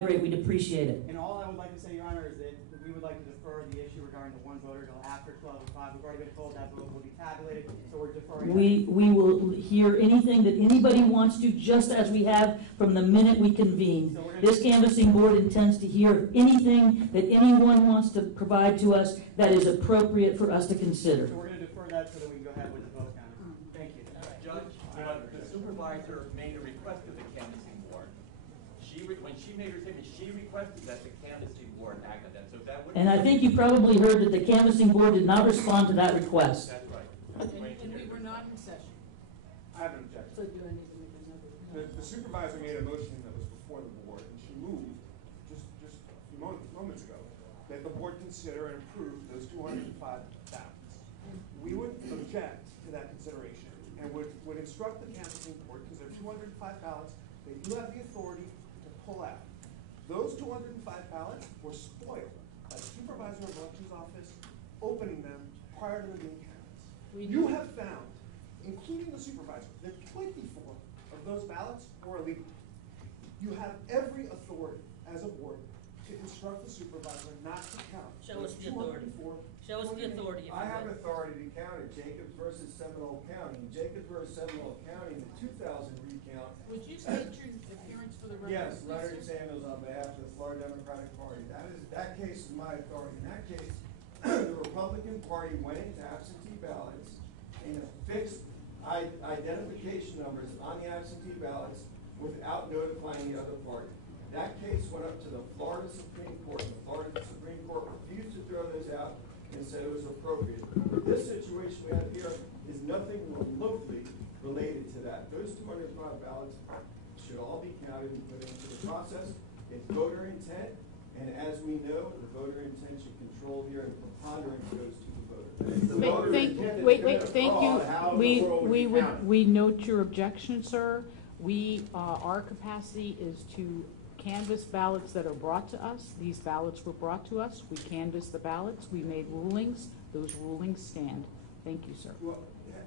Great, we'd appreciate it. And all I would like to say, Your Honor, is that we would like to defer the issue regarding the one voter until after 12:05. We've already been told that vote will be tabulated, so we're deferring. We will hear anything that anybody wants to, just as we have from the minute we convene. So this canvassing board intends to hear anything that anyone wants to provide to us that is appropriate for us to consider. So we're going to defer that so that we can go ahead with the vote counter. Thank you. Judge, the supervisor made a request of the canvassing board. When she made her statement, she requested that the canvassing board act on that. So that would. And I think you probably heard that the canvassing board did not respond to that request. That's right. And we were not in session. I have an objection. So do I need to make another? The supervisor made a motion that was before the board, and she moved just a few moments ago that the board consider and approve those 205 ballots. We would object to that consideration and would instruct the canvassing board, because there are 205 ballots that you have the authority to pull out. Those 205 ballots were spoiled by the supervisor of elections office opening them prior to them being canvassed. You have found, including the supervisor, that 24 of those ballots were illegal. You have every authority as a board to instruct the supervisor not to count. Show us the authority. Show us the authority. I have authority to count it. Jacobs versus Seminole County. Jacobs versus Seminole County, the 2000 recount. Would you state your appearance for the record? Yes, Leonard Samuels on behalf of the Florida Democratic Party. That case is my authority. In that case, the Republican Party went into absentee ballots and fixed identification numbers on the absentee ballots without notifying the other party. That case went up to the Florida Supreme Court. The Florida Supreme Court refused to throw those out and said it was appropriate. This situation we have here is nothing remotely related to that. Those 205 ballots should all be counted and put into the process. It's voter intent, and as we know, the voter intent should control here, and preponderance goes to the voter. Thank you. We note your objection, sir. Our capacity is to canvass ballots that are brought to us. These ballots were brought to us. We canvassed the ballots. We made rulings. Those rulings stand. Thank you, sir. Well,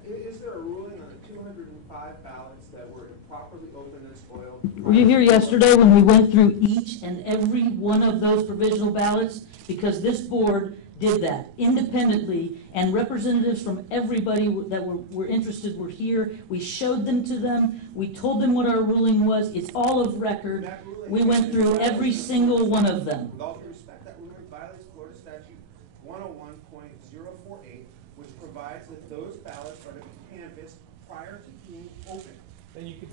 is there a ruling on the 205 ballots that were improperly opened and spoiled? Were you here yesterday when we went through each and every one of those provisional ballots? Because this board did that independently, and representatives from everybody that were interested were here. We showed them to them. We told them what our ruling was. It's all of record. We went through every single one of them. With all due respect, that ruling violates Florida Statute 101.048, which provides that those ballots are to be canvassed prior to being opened.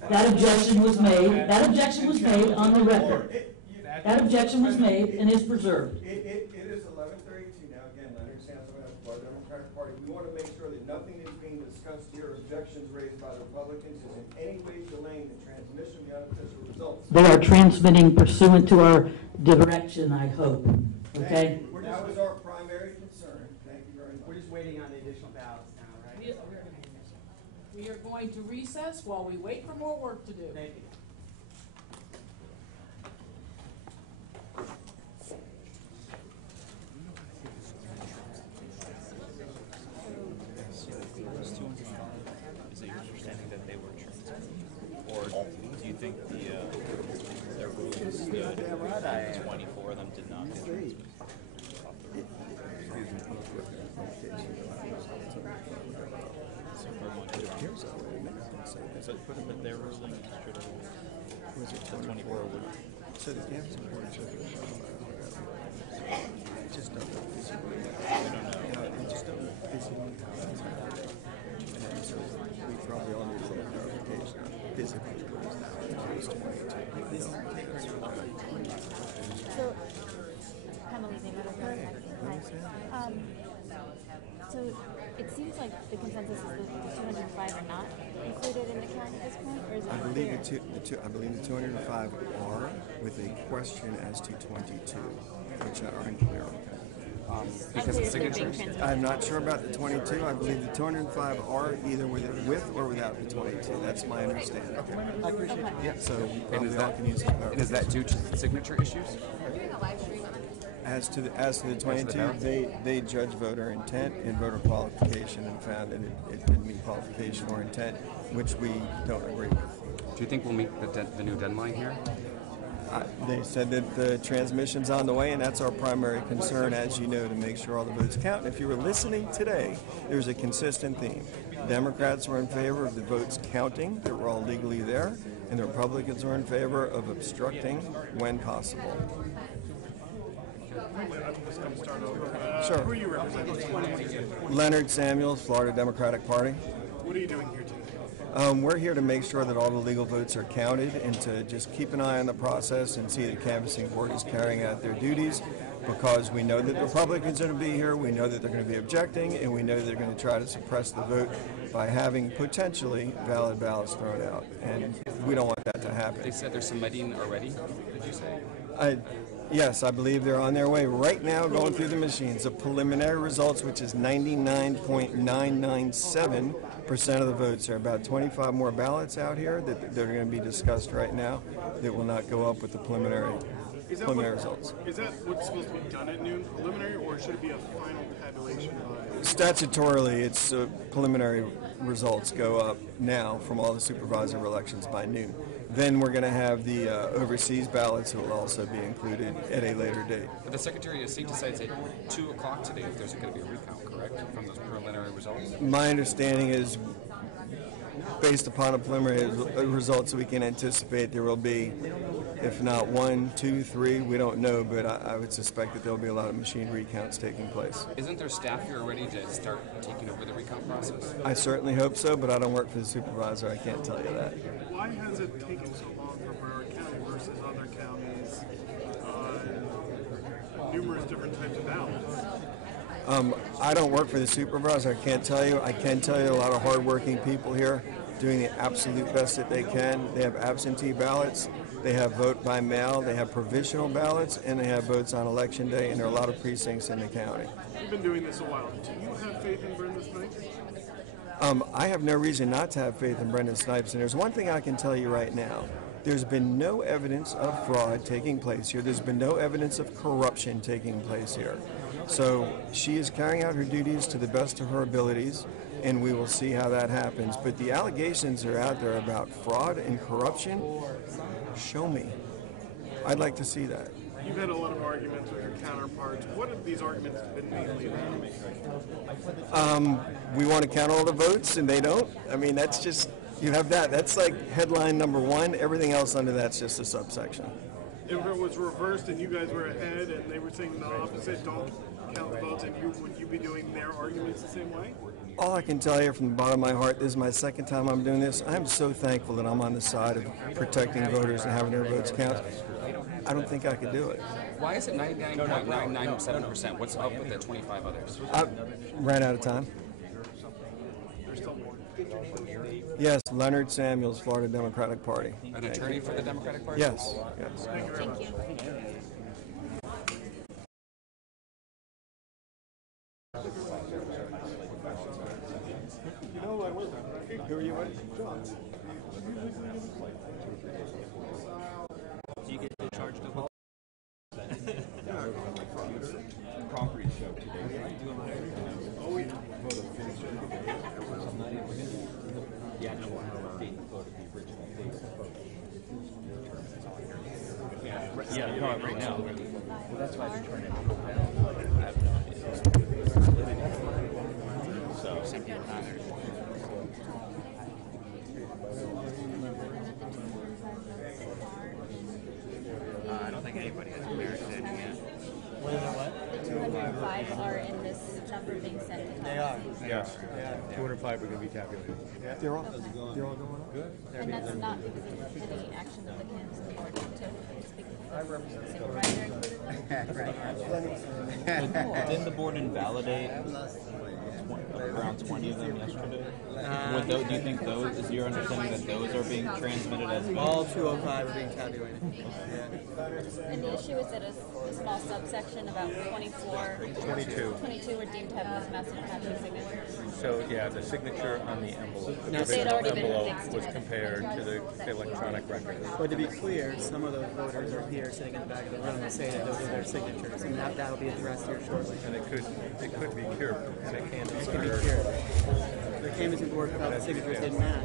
That objection was made. That objection was made on the record. That objection was made and is preserved. It is 11:32 now. Again, Leonard Samuels of the Florida Democratic Party. We want to make sure that nothing is being discussed here, objections raised by the Republicans, is in any way delaying the transmission of the unofficial results. They are transmitting pursuant to our direction, I hope. Okay? That was our primary concern. Thank you very much. We're just waiting on the additional ballots now, right? We are going to recess while we wait for more work to do. Thank you. Is it your understanding that they were transmitted? Or do you think their rulings stood and 24 of them did not get transmitted? So but their ruling should have 24 would. So the canvassing board should just don't physically. We don't know. They just don't physically. And so we probably all need a little clarification on physically what is that opposed to 22. So, Emily, so it seems like the consensus is that the 205 are not included in the count at this point, or is it? I believe the 205 are, with a question as to 22, which are unclear. Because of signatures? I'm not sure about the 22. I believe the 205 are either with or without the 22. That's my understanding. Okay. I appreciate it. Yeah. So and is that due to signature issues? As to the 22, they judge voter intent and voter qualification and found that it didn't meet qualification or intent, which we don't agree with. Do you think we'll meet the new deadline here? They said that the transmission's on the way, and that's our primary concern, as you know, to make sure all the votes count. If you were listening today, there's a consistent theme. Democrats were in favor of the votes counting, that were all legally there, and the Republicans were in favor of obstructing when possible. Sure. Who are you representing? Leonard Samuels, Florida Democratic Party. What are you doing here today? We're here to make sure that all the legal votes are counted and to just keep an eye on the process and see that the canvassing board is carrying out their duties, because we know that the Republicans are going to be here, we know that they're going to be objecting, and we know that they're going to try to suppress the vote by having potentially valid ballots thrown out. And we don't want that to happen. They said they're submitting already, did you say? Yes, I believe they're on their way right now, going through the machines. The preliminary results, which is 99.997% of the votes. There are about 25 more ballots out here that are going to be discussed right now that will not go up with the preliminary results. Is that what's supposed to be done at noon, preliminary, or should it be a final tabulation by? Statutorily, it's preliminary results go up now from all the supervisor elections by noon. Then we're going to have the overseas ballots that will also be included at a later date. But the Secretary of State decides at 2 o'clock today if there's going to be a recount, correct, from those preliminary results? My understanding is, based upon the preliminary results, we can anticipate there will be, if not 1, 2, 3, we don't know, but I would suspect that there will be a lot of machine recounts taking place. Isn't there staff here already to start taking over the recount process? I certainly hope so, but I don't work for the supervisor. I can't tell you that. Why has it taken so long for Broward County versus other counties on numerous different types of ballots? I don't work for the supervisor. I can't tell you. I can tell you a lot of hardworking people here doing the absolute best that they can. They have absentee ballots. They have vote by mail. They have provisional ballots, and they have votes on election day. And there are a lot of precincts in the county. You've been doing this a while. Do you have faith in Brenda Snipes? I have no reason not to have faith in Brenda Snipes, and there's one thing I can tell you right now. There's been no evidence of fraud taking place here. There's been no evidence of corruption taking place here. So she is carrying out her duties to the best of her abilities, and we will see how that happens. But the allegations that are out there about fraud and corruption, show me. I'd like to see that. You've had a lot of arguments with your counterparts. What have these arguments been mainly about? We want to count all the votes, and they don't. I mean, that's just, you have that. That's like headline number 1. Everything else under that's just a subsection. If it was reversed and you guys were ahead and they were saying the opposite, don't count the votes, and would you be doing their arguments the same way? All I can tell you from the bottom of my heart, this is my second time I'm doing this. I'm so thankful that I'm on the side of protecting voters and having their votes count. I don't think I could do it. Why is it 99.997%? What's up with the 25 others? I ran out of time. Yes, Leonard Samuels, Florida Democratic Party. An attorney for the Democratic Party? Yes, yes. Thank you. You know, I was Who are you with? John. Do you get charged of property show today. Oh, yeah. The actual date and photo, the original date. Yeah, no, right now. Well, that's why I'm trying to so, I don't think anybody has married it yet. The 205 are in this number being sent to They are. Yes. 205 are going to be tabulated. They're all going on? Good. And that's not because of any action of the canvassing board to speak with the supervisor included. Didn't the board invalidate around 20 of them yesterday? Do you think those, is your understanding that those are being transmitted as well? All 205 are being tabulated. And the issue is that a small subsection, about 22 were deemed to have mismatched signatures. So, yeah, the signature on the envelope, the No, they had original already been envelope fixed was already. compared to the electronic record. But to be clear, some of those voters are here sitting in the back of the room and say that those are their signatures, and that'll be addressed here shortly. And it could be cured, and it can be It can be cured. cured. The canvassing board felt the signatures didn't match.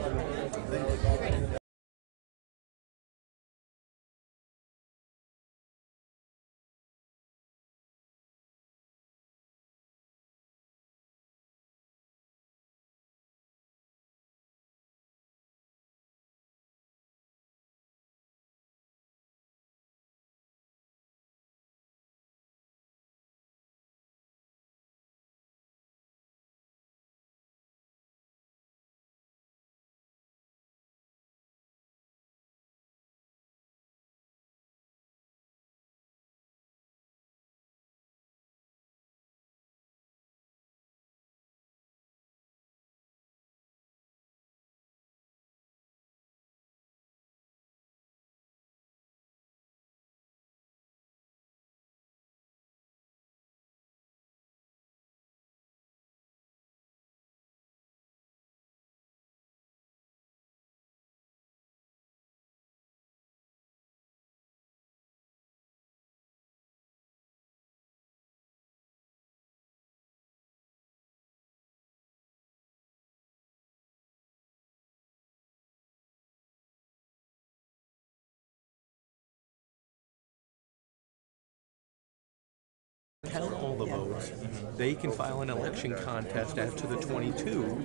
the votes, they can file an election contest as to the 22.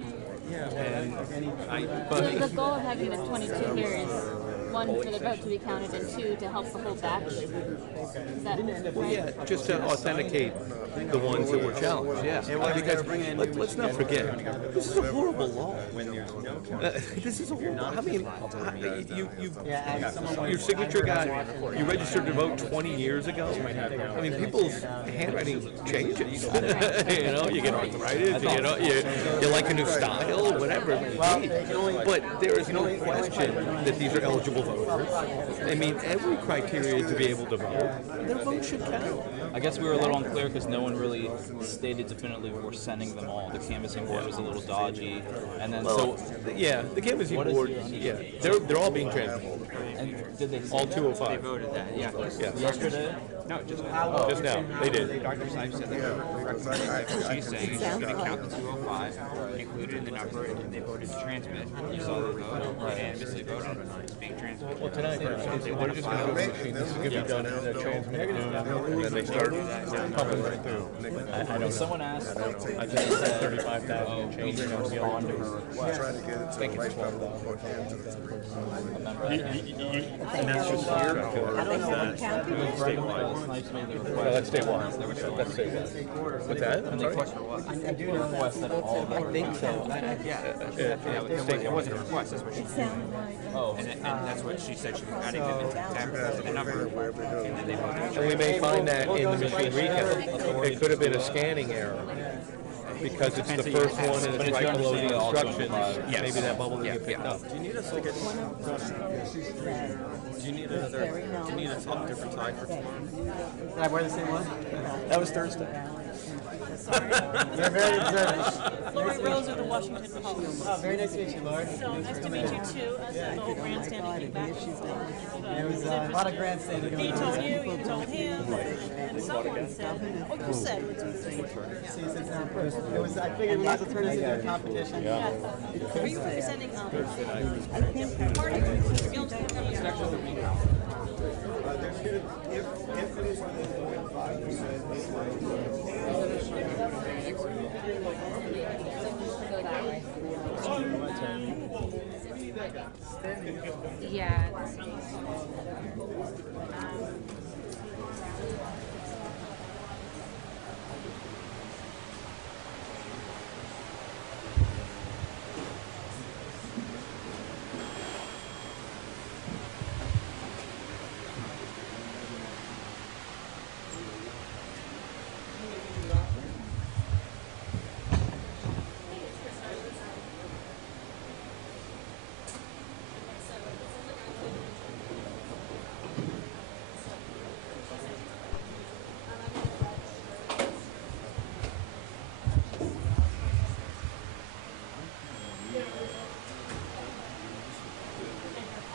And So the goal of having the 22 here is one, for the vote to be counted, and two, to help the whole batch. Is that right? yeah, just to authenticate the ones that were challenged, yeah. Because let's not forget, this is a horrible law. This is a horrible. How many? Your signature got you registered to vote 20 years ago. I mean, people's handwriting changes. You know, you get arthritis. You like a new style, whatever it may be. But there is no question that these are eligible voters. I mean, every criteria to be able to vote, their vote should count. I guess we were a little unclear because no one really stated definitively we're sending them all. The canvassing board was a little dodgy, and then Yeah, the canvassing board, yeah, they're all being transmitted. And did they All 205. They voted that, yeah. yesterday? No, just now. Just now, they did. Dr. Snipes said that. She's saying she's going to count the 205, include it in the number, and they voted to transmit. You saw the vote, unanimously voted. It's being transmitted. Well, tonight, they're just going to go to the machine. This is going to be done in the transmit, and then they start pumping right through. I don't know. Someone asked. I think it's 35,000 change. They'll respond to her request. I think it's 12,000. And that's just here? I don't know. Snipes made the request. No, that's statewide. That's statewide. What's that? And they requested all of them. I think so. It wasn't a request, that's what she said. Oh. And that's what she said, she was adding them into the number, and then they voted. And we may find that in the machine recount. It could have been a scanning error. Because it's the first one and it's right below the instructions. Maybe that bubble didn't get picked up. Do you need us to get? Do you need a different tie for tomorrow? Did I wear the same one? That was Thursday. You're very observant. Lori Rose of the Washington Post. Oh, very nice to meet you, Lord. So nice to meet you too. The whole grandstanding thing back. There was a lot of grandstanding He going told on. you told him, and someone said, oh, you said. See, it was, I figured we might as well turn this into a competition. Yeah. Are you representing, I think, party? Guilty? If it is within 5%, Yeah.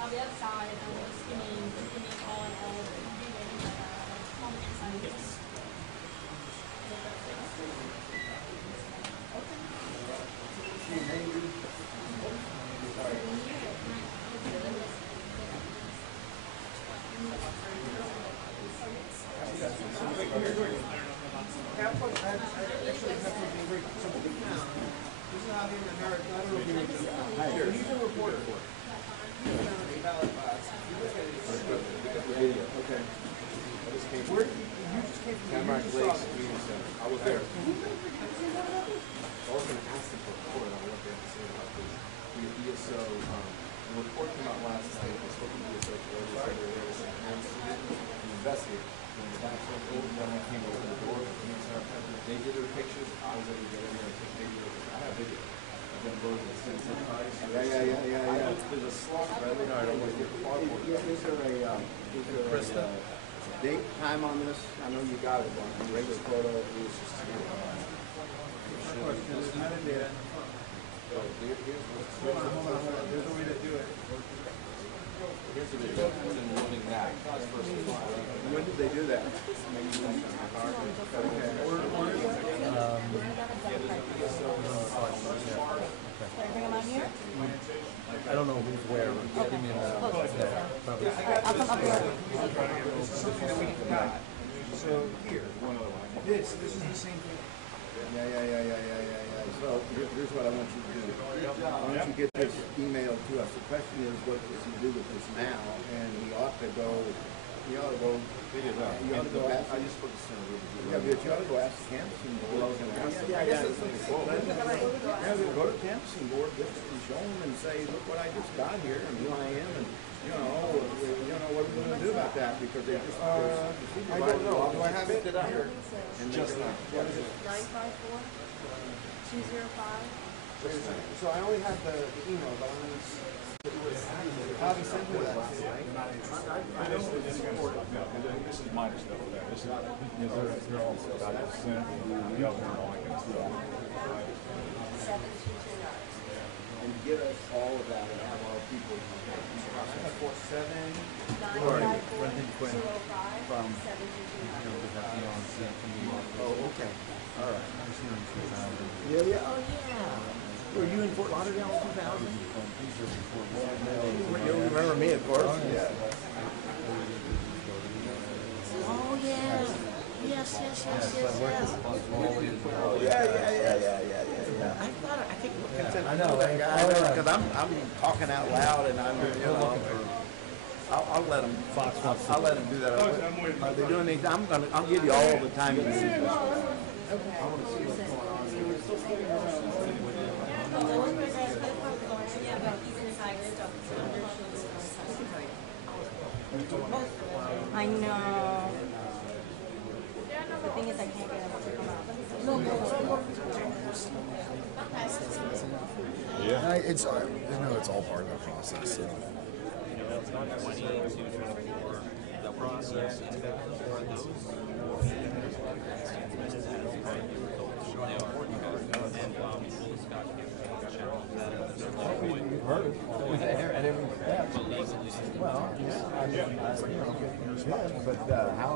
I'll be outside, just give me a call and I'll be waiting at home inside this. date, time on this? I know you got it, but regular photo is just. Hold on. There's a way to do it. Here's the video. It's in moving that. When did they do that? I don't know who's where. Just give me a minute. So So here, this is the same thing. Yeah. So here's what I want you to do. I want you to get this email to us. The question is, what does he do with this now? And he ought to go ask. Yeah, but you ought to go ask the campusing board. Go to the campusing board, and show them and say, look what I just got here, and who I am, and what are we going to do about that? Because they just. I don't know. Do I have it? Here. And just not. 954-205. So I only have the email, but I haven't sent her that. This is minor stuff for that. This is, they're all about to send the governor on it. And get us all of that and have our people. 954-205-7229. Oh, okay. All right. Yeah. Oh, yeah. Were you in Fort Lauderdale in 2000? You remember me, of course. Yeah. Oh, yeah. Yes. Yeah. I think I know that guy because I'm talking out loud and I'll let them. I'll let them do that. Are they doing anything? I'll give you all the time you need. I want to see what's going on here. I know. The thing is, I can't get it to come out. Yeah. It's all part of the process. So. It's not 20 to 24, the process is that for those but how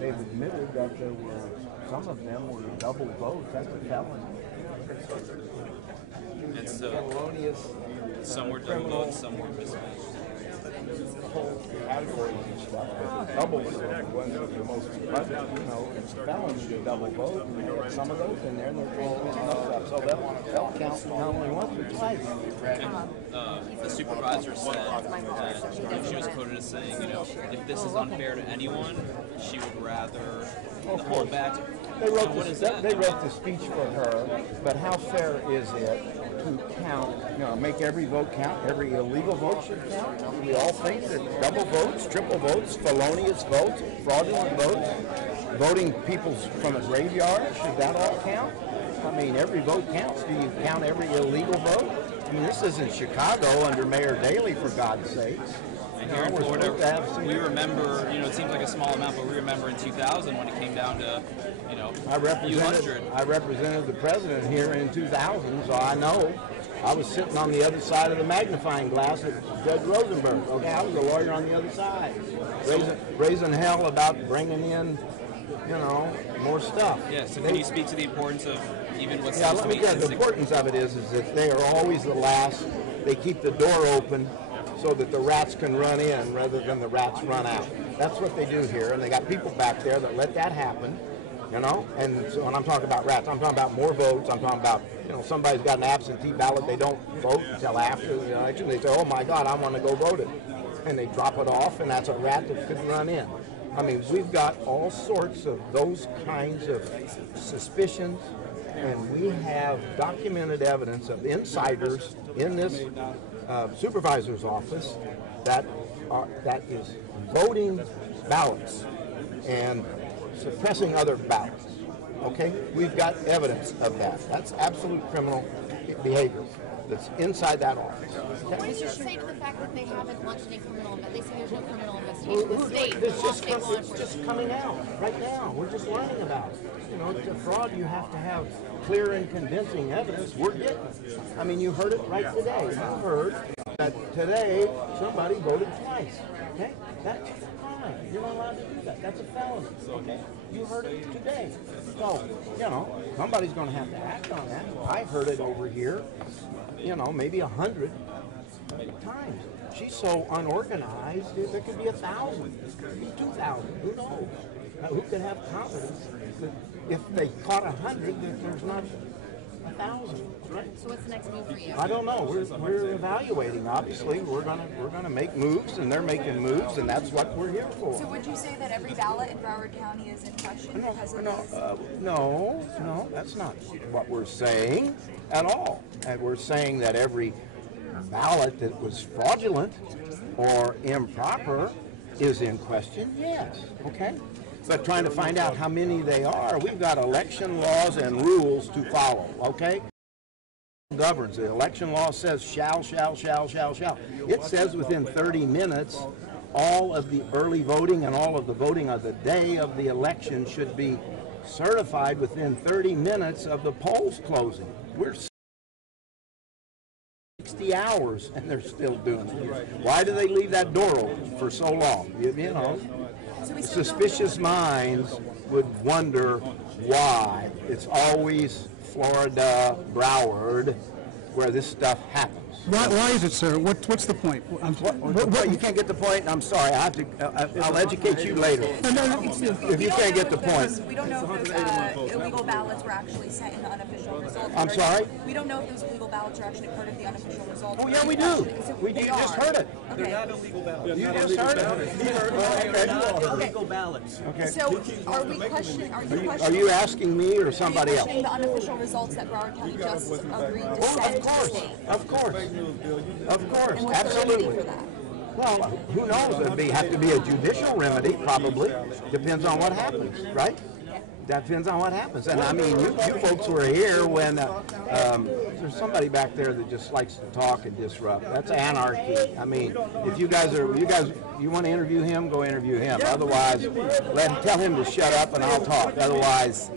they've admitted that there were some of them were double votes. That's a felony. and so some were double votes, some were misvotes. Categories and stuff. Double was the most abundant, it's a felony to double vote. And some of those in there, and they're transmitting up. So they'll count not only once but twice. The supervisor said that she was quoted as saying, if this is unfair to anyone, she would rather the whole batch. They wrote the speech for her, but how fair is it to count, make every vote count, every illegal vote should count? Do we all think that double votes, triple votes, felonious votes, fraudulent votes, voting people from a graveyard, should that all count? I mean, every vote counts. Do you count every illegal vote? I mean, this isn't Chicago under Mayor Daley, for God's sakes. And here in Florida, we remember, it seems like a small amount, but we remember in 2000 when it came down to, a few hundred. I represented the president here in 2000, so I know. I was sitting on the other side of the magnifying glass with Judge Rosenberg. Okay, I was a lawyer on the other side, raising hell about bringing in, more stuff. Yeah, so can you speak to the importance of even what's let me tell you, the importance of it is that they are always the last. They keep the door open so that the rats can run in rather than the rats run out. That's what they do here, and they got people back there that let that happen, And so when I'm talking about rats, I'm talking about more votes. I'm talking about, somebody's got an absentee ballot, they don't vote until after the election. They say, oh my God, I want to go vote it. And they drop it off, and that's a rat that could run in. I mean, we've got all sorts of those kinds of suspicions, and we have documented evidence of insiders in this supervisor's office that is voting ballots and suppressing other ballots. Okay? We've got evidence of that. That's absolute criminal behavior that's inside that office. What does it say to the fact that they haven't launched any criminal investigation? They say there's no criminal investigation. The state It's just coming out right now. We're just learning about it. To fraud, you have to have clear and convincing evidence. We're getting it. I mean, you heard it right today. You heard that today somebody voted twice. Okay? That's fine. You're not allowed to do that. That's a felony. Okay? You heard it today. So, somebody's going to have to act on that. I heard it over here, maybe 100 times. she's so unorganized, there could be 1,000, there could be 2,000, who knows? Now, who could have confidence that if they caught 100, that there's not 1,000, right? So what's the next move for you? I don't know. We're evaluating. Obviously, we're gonna make moves, and they're making moves, and that's what we're here for. So would you say that every ballot in Broward County is in question because of this? No, that's not what we're saying at all. And we're saying that every ballot that was fraudulent or improper is in question. Yes. Okay. But trying to find out how many they are, we've got election laws and rules to follow, okay? Governs. The election law says shall. It says within 30 minutes, all of the early voting and all of the voting of the day of the election should be certified within 30 minutes of the polls closing. We're 60 hours and they're still doing it. Why do they leave that door open for so long? You know? Suspicious minds would wonder why. It's always Florida, Broward, where this stuff happens. Why is it, sir? What's the point? You can't get the point. I'm sorry. I'll educate you later. If you can't get the point. We don't know if those illegal ballots were actually sent in the unofficial results. I'm sorry? We don't know if those illegal ballots are actually part of the unofficial results. Oh, yeah, we do. You just heard it. Okay. They're not illegal ballots. You just heard it. They're not illegal ballots. Okay. So are we questioning? Are you asking me or somebody else? Are you questioning the unofficial results that Broward County just agreed to send to the state? Of course. Of course. And what's Absolutely. the remedy for that? Well, who knows? It'd have to be a judicial remedy, probably. Depends on what happens, right? That depends on what happens. And I mean, you folks were here when there's somebody back there that just likes to talk and disrupt. That's anarchy. I mean, if you want to interview him, go interview him. Otherwise, tell him to shut up and I'll talk. Otherwise,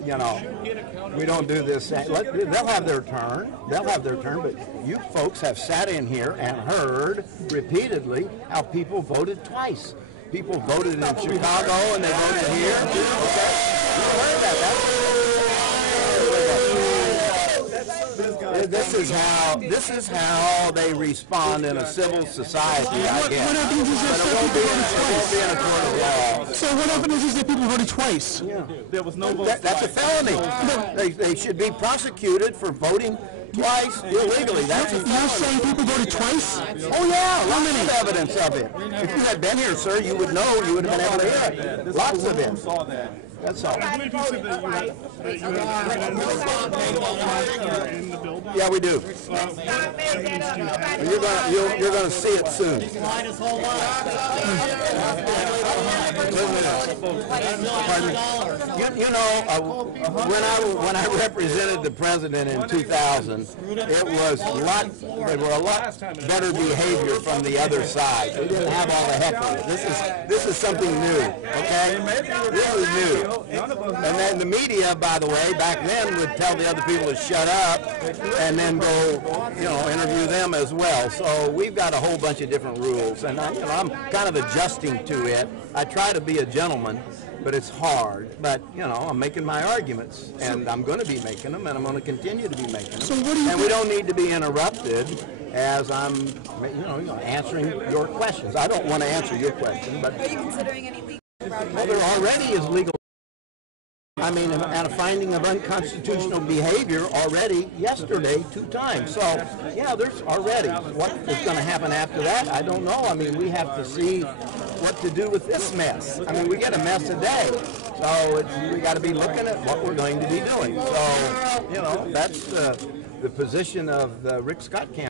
we don't do this. They'll have their turn. They'll have their turn. But you folks have sat in here and heard repeatedly how people voted twice. People voted in Chicago and they voted here. Okay? You heard that. This is how they respond in a civil society, I guess. But it won't be in a court of law. So what happens is that people voted twice. Yeah. There was no vote. That's a felony. They should be prosecuted for voting twice illegally. That's a felony. You're saying people voted twice? Oh yeah, lots of evidence of it. If you had been here, sir, you would know. You would have been able to hear it. Lots of it. That's all. Yeah, we do. You're going to see it soon. When I represented the president in 2000, there were a lot better behavior from the other side. We didn't have all the hecklers. This is something new. Okay, this is new. And then the media, by the way, back then would tell the other people to shut up and then go, interview them as well. So we've got a whole bunch of different rules, and I'm kind of adjusting to it. I try to be a gentleman, but it's hard. But, I'm making my arguments, and I'm going to be making them, and I'm going to continue to be making them. So what do you and we don't need to be interrupted as I'm, answering your questions. I don't want to answer your question, but... Are you considering any legal... Well, there already is legal... and a finding of unconstitutional behavior already yesterday 2 times. So, yeah, there's already. What is going to happen after that, I don't know. We have to see what to do with this mess. We get a mess a day. So we got to be looking at what we're going to be doing. So, that's the position of the Rick Scott campaign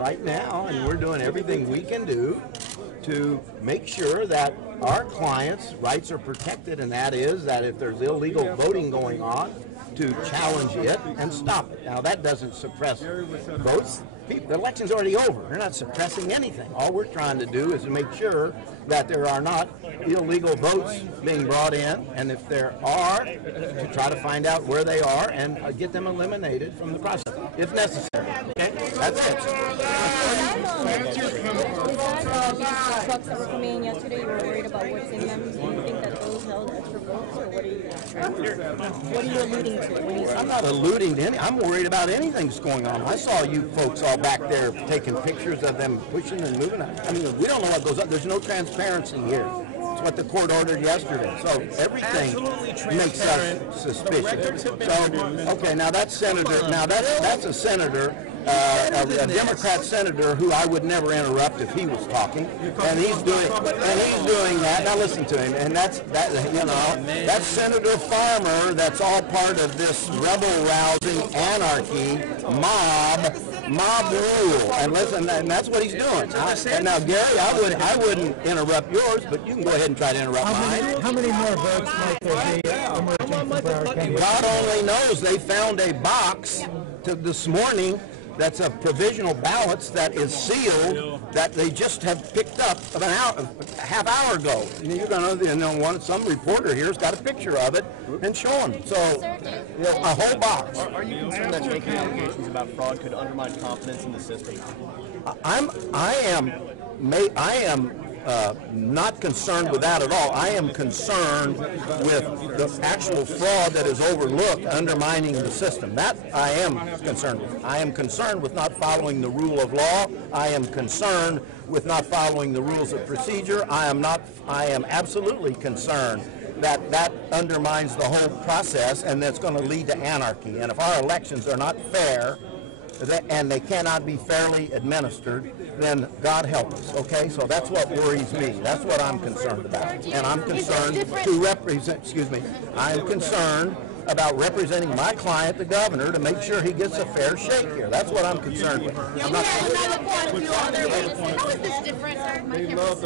right now, and we're doing everything we can do to make sure that our clients' rights are protected, and that is that if there's illegal voting going on, to challenge it and stop it. Now, that doesn't suppress votes. The election's already over. They're not suppressing anything. All we're trying to do is to make sure that there are not illegal votes being brought in, and if there are, to try to find out where they are and get them eliminated from the process, if necessary. Okay? That's it. Trucks that were coming in yesterday, you were worried about what's in them. Do you think that those held extra votes, or what do you think? What are you alluding to when you say I'm not alluding to any, I'm worried about anything that's going on. I saw you folks all back there taking pictures of them pushing and moving. I mean, we don't know what goes on. There's no transparency here. It's what the court ordered yesterday. So everything makes us suspicious. So, okay, now that's Senator, now that's a senator, a Democrat senator who I would never interrupt if he was talking, and he's doing that. Now listen to him, and that's Senator Farmer. That's all part of this rebel-rousing anarchy mob rule, and listen, and that's what he's doing. And now, Gary, I wouldn't interrupt yours, but you can go ahead and try to interrupt mine. How many more votes might there be emerging from Broward County? God only knows. They found a box this morning that's a provisional ballots that is sealed that they just have picked up of a half hour ago. And you're gonna, some reporter here's got a picture of it and show them. So a whole box. Are you concerned that making allegations about fraud could undermine confidence in the system? I am not concerned with that at all. I am concerned with the actual fraud that is overlooked undermining the system. That I am concerned with. I am concerned with not following the rule of law. I am concerned with not following the rules of procedure. I am absolutely concerned that undermines the whole process, and that's going to lead to anarchy. And if our elections are not fair, and they cannot be fairly administered, then God help us, okay? So that's what worries me. That's what I'm concerned about. And I'm concerned to represent, I'm concerned about representing my client, the governor, to make sure he gets a fair shake here. That's what I'm concerned with. I'm not How is this different? My camera's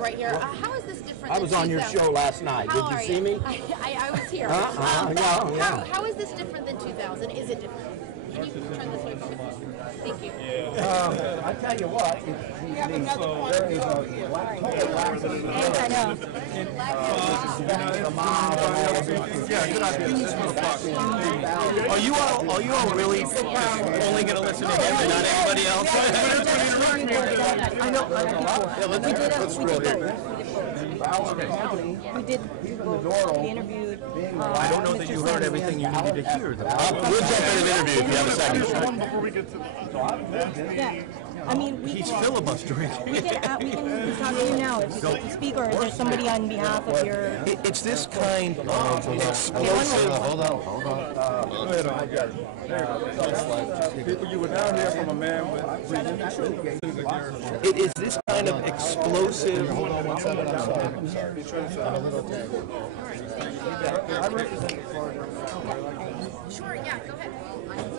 right here. How is this different? I was on your show last night. Did you see me? I was here. How is this different than 2000? Is it different? Can you turn this way? Thank you. I tell you what, there is a I know. Are you all really just only going to listen to him and not anybody else? I know. Let's roll here. We did. We interviewed. I don't know that you heard everything you needed to hear, though. We'll jump in an interview if you have a second. Before we get to Yeah. I mean, He's filibustering. we can talk to you now if you'd like to speak, or is there somebody on behalf of your... It's this kind of explosive... Hold on. You were down here from a man with... It is this kind of explosive... Sure, yeah, go ahead.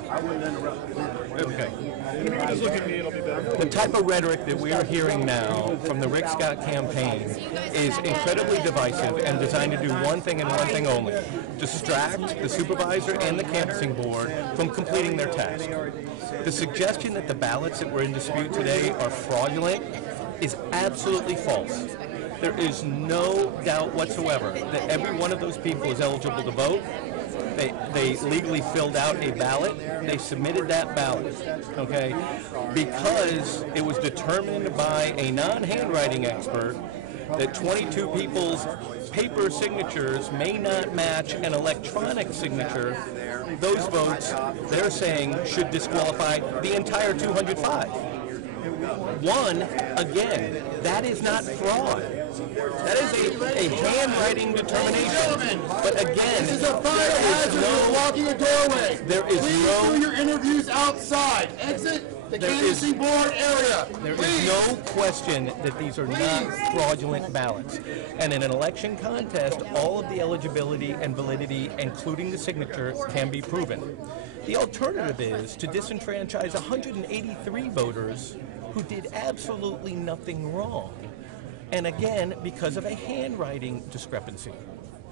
I wouldn't interrupt. Okay. Just look at me, it'll be better. The type of rhetoric that we are hearing now from the Rick Scott campaign is incredibly divisive and designed to do one thing and one thing only: distract the supervisor and the canvassing board from completing their task. The suggestion that the ballots that were in dispute today are fraudulent is absolutely false. There is no doubt whatsoever that every one of those people is eligible to vote. They legally filled out a ballot. They submitted that ballot, okay, because it was determined by a non-handwriting expert that 22 people's paper signatures may not match an electronic signature. Those votes, they're saying, should disqualify the entire 205. One, again, that is not fraud. That is a handwriting determination. But again, this is a fire hazard. You're blocking your doorway. There is Please do your interviews outside. Exit the canvassing board area. There is no question that these are not fraudulent ballots. And in an election contest, all of the eligibility and validity, including the signature, can be proven. The alternative is to disenfranchise 183 voters who did absolutely nothing wrong. And again, because of a handwriting discrepancy.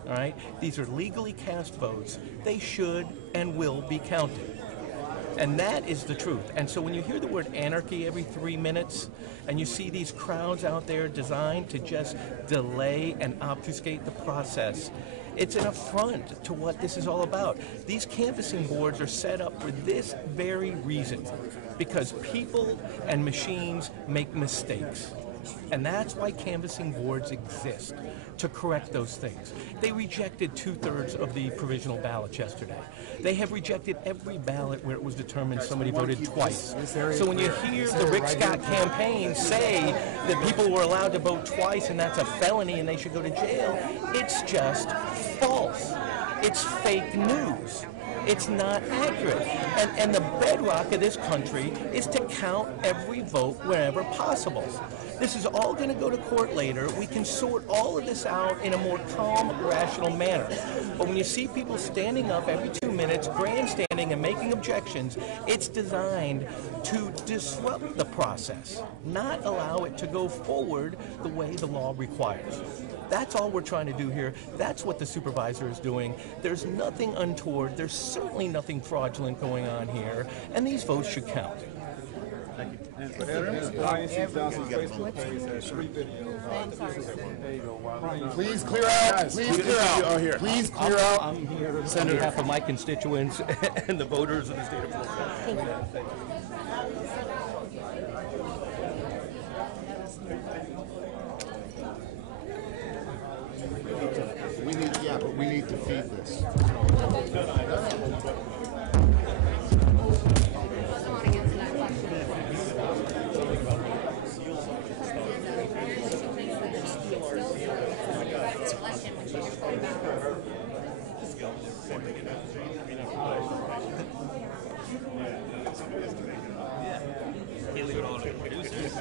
All right? These are legally cast votes. They should and will be counted. And that is the truth. And so when you hear the word anarchy every 3 minutes, and you see these crowds out there designed to just delay and obfuscate the process, it's an affront to what this is all about. These canvassing boards are set up for this very reason, because people and machines make mistakes. And that's why canvassing boards exist, to correct those things. They rejected 2/3 of the provisional ballots yesterday. They have rejected every ballot where it was determined somebody voted twice. So when you hear the Rick Scott campaign say that people were allowed to vote twice and that's a felony and they should go to jail, it's just false. It's fake news. It's not accurate. And the bedrock of this country is to count every vote wherever possible. This is all going to go to court later. We can sort all of this out in a more calm, rational manner. But when you see people standing up every 2 minutes, grandstanding and making objections, it's designed to disrupt the process, not allow it to go forward the way the law requires. That's all we're trying to do here. That's what the supervisor is doing. There's nothing untoward. There's certainly nothing fraudulent going on here, and these votes should count. Thank you. And for evidence, please clear out. Please clear out. Please clear out. I'm here on behalf of my constituents and the voters of the state of Florida. We need to feed this. Can't leave it all to the producers.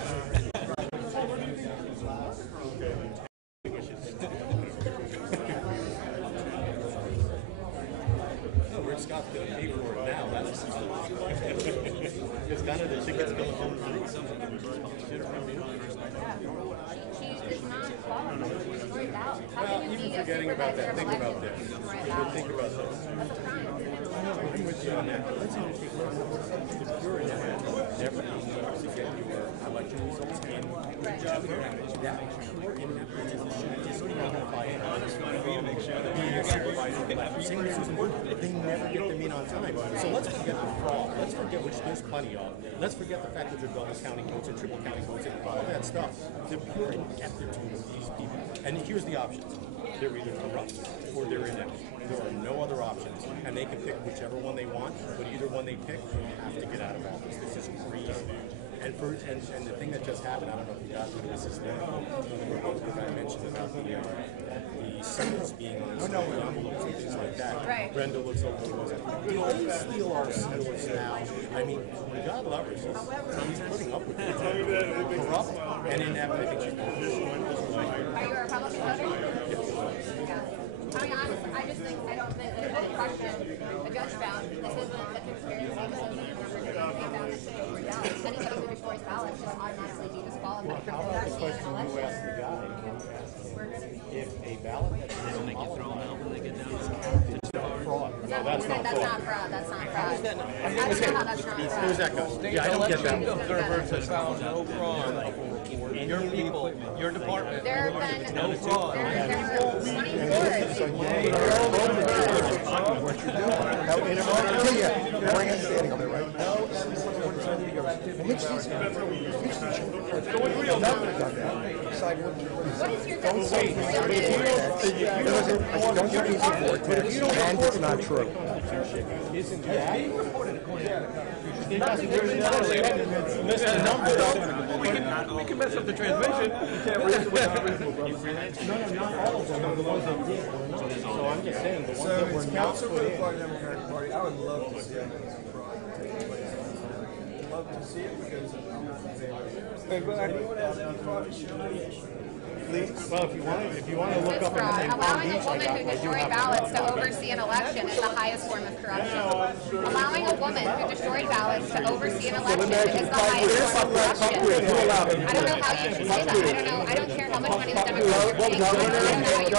Scott's going to pay for it now. That's it's kind of the ticket's going home free. Well, even forgetting about that, think about this. Think about this. I'm with you on that. Let's even take if you're in that, never to get your election results in. That you're in that position to disqualify it. Make sure that your supervisor will have the same reason they never get them in on time. So let's forget the fraud. Let's forget which there's plenty of. Let's forget the fact that they're double counting votes and triple counting votes and all that stuff. The pure ineptitude of these people. And here's the options. They're either corrupt or they're inept. There are no other options. And they can pick whichever one they want, but either one they pick, they have to get out of office. This is crazy. And the thing that just happened, I don't know if you got to this, is that I mentioned about the symbols being on the envelopes and things like that. Right. Brenda looks over and goes, they steal our symbols now. I mean, God love her. She's putting up with it. Corrupt and inept. I think she's Are you a Republican voter? Yeah. I mean, honestly, I don't think there's any question. The judge found this isn't a conspiracy. This isn't a number. They found this over ballots. Anybody who destroys ballots should automatically be disqualified from conducting an election. You asked the guy if a ballot that doesn't They get thrown out when they get down. fraud. No, that's not fraud. That's not fraud. That's not fraud. I don't know how that's not fraud. Where's that go? Yeah, I don't get that. Observers have found no fraud in your people, your department. There have been no fraud. There have been 20 boards. What is your And it's not true. We can mess up the transmission. Not all of them are the ones that did. So I'm just saying, the ones that were not Council for the Florida Democratic Party, I would love to see evidence of fraud taking place. Love to see it because I'm not in favor of it. Anyone has any fraud issue? Please. Well, if you want to look up in Palm Allowing a Beach, woman who destroyed ballots to oversee an election is the highest form of corruption. Allowing a woman who destroyed ballots to oversee an election is the highest form of corruption. I don't know how you can say that. I don't know. I don't care how much money the Democrats are paying. I don't know what you're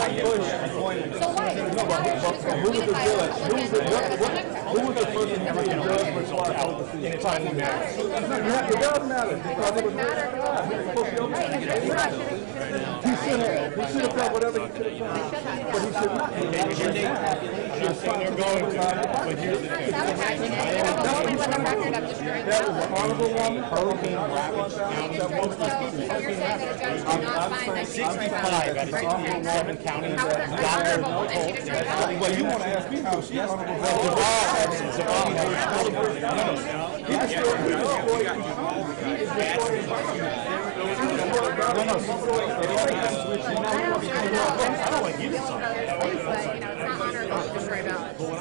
arguing. So what? Who was the person who was the judge for fraud in a timely manner? It doesn't matter because it was He should have done whatever he could have done. But he should not. That was an honorable woman. Hurricane Ravage. I'm 65 out of 67 counties. Well, you want to ask me how she's honorable?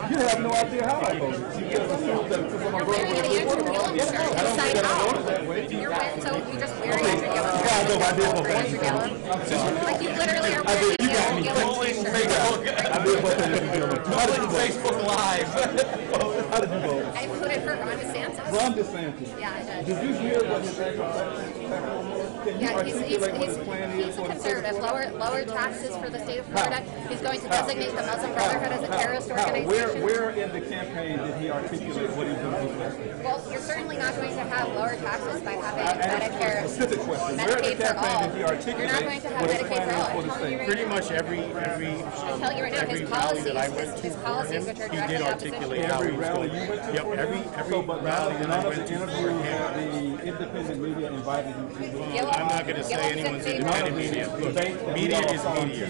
You have no idea how I voted. You just assume that because I'm a brother with a good woman. I don't think that I voted that way. So you just wear it. I did vote. Like you literally are I did. You got me. I did vote for Facebook Live. How did you vote? I voted for Ron DeSantis. Ron DeSantis. Yeah, I did. Did you hear what his actual Can you articulate what his plan is? He's a conservative. Lower taxes for the state of Florida. He's going to designate the Muslim Brotherhood as a terrorist organization. Where in the campaign did he articulate what he's going to do? Well, you're certainly not going to have lower taxes by having Medicare. Specific question. Where in the campaign did he articulate You're not going to have Medicaid for all. Pretty much every I'll tell you right now, his policies, his policies, which are he directly did opposite. articulate how he was going. Yep, every rally that I went to. The independent media invited him to. I'm not going to say anyone's independent media. Look, media is media.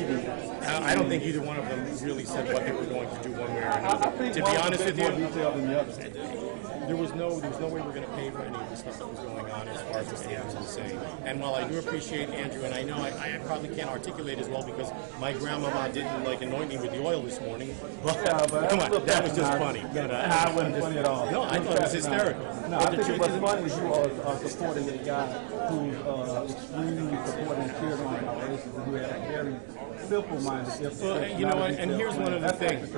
I don't think either one of them really said what they were going to do one way or another. To be honest with you, there was no way we're going to pay for any of the stuff that was going on as far as the state was saying. And while I do appreciate Andrew, and I know I probably can't articulate as well because my grandmama didn't anoint me with the oil this morning, but come on, that was just funny. I wasn't funny at all. No, I thought it was hysterical. No, I think what's funny is you are supporting a guy who's extremely supporting and cheering on our races and who had a very simple-minded. Well, you know what? And here's one of the things.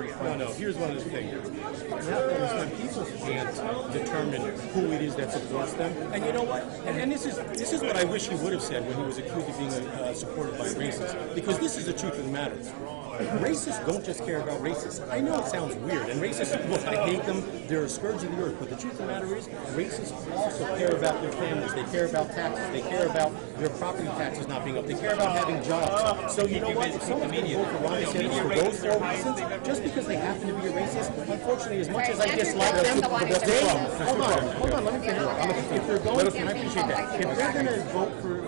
Here's one of the things. When people can't determine who it is that supports them, and you know what? And this is what I wish he would have said when he was accused of being supported by racists, because this is the truth of the matter. Racists don't just care about racists. I know it sounds weird, and racists, look, I hate them. They're a scourge of the earth. But the truth of the matter is, racists also care about their families. They care about taxes. They care about their property taxes not being up. They care about having jobs. So you know what? If someone's going to vote for Ron DeSantis for those four reasons, just because they happen to be a racist, unfortunately, as much as I dislike them, hold on, let me finish. If they're going, and I appreciate that, if they're going to vote for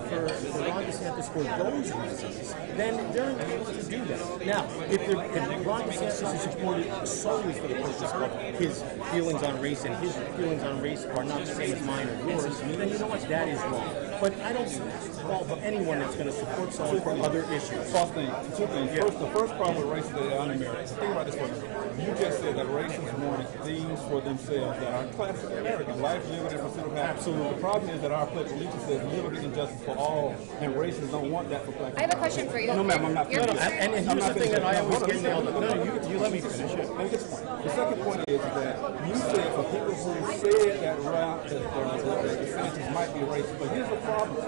Ron DeSantis for those reasons, then they're entitled to do that. Now, if Ron DeSantis is supported solely for the purpose of his feelings on race and his feelings on race are not the same as mine or yours, then you know what? That is wrong. But I don't fault anyone that's going to support someone for other issues. Two things. The first problem with race is that they're un-American. Think about this for a minute. You just said that racists wanted things for themselves that are classic American. Life, liberty, and pursuit of happiness. Absolutely. The problem is that our pledge of allegiance says liberty and justice for all, and racists don't want that for black people. I have a question for you. No, ma'am, I'm not finished. And here's the thing that I always get nailed on. No, you let me finish it. Let me get the point. The second point is that you said for people who said that DeSantis might be racist, but here's the problem.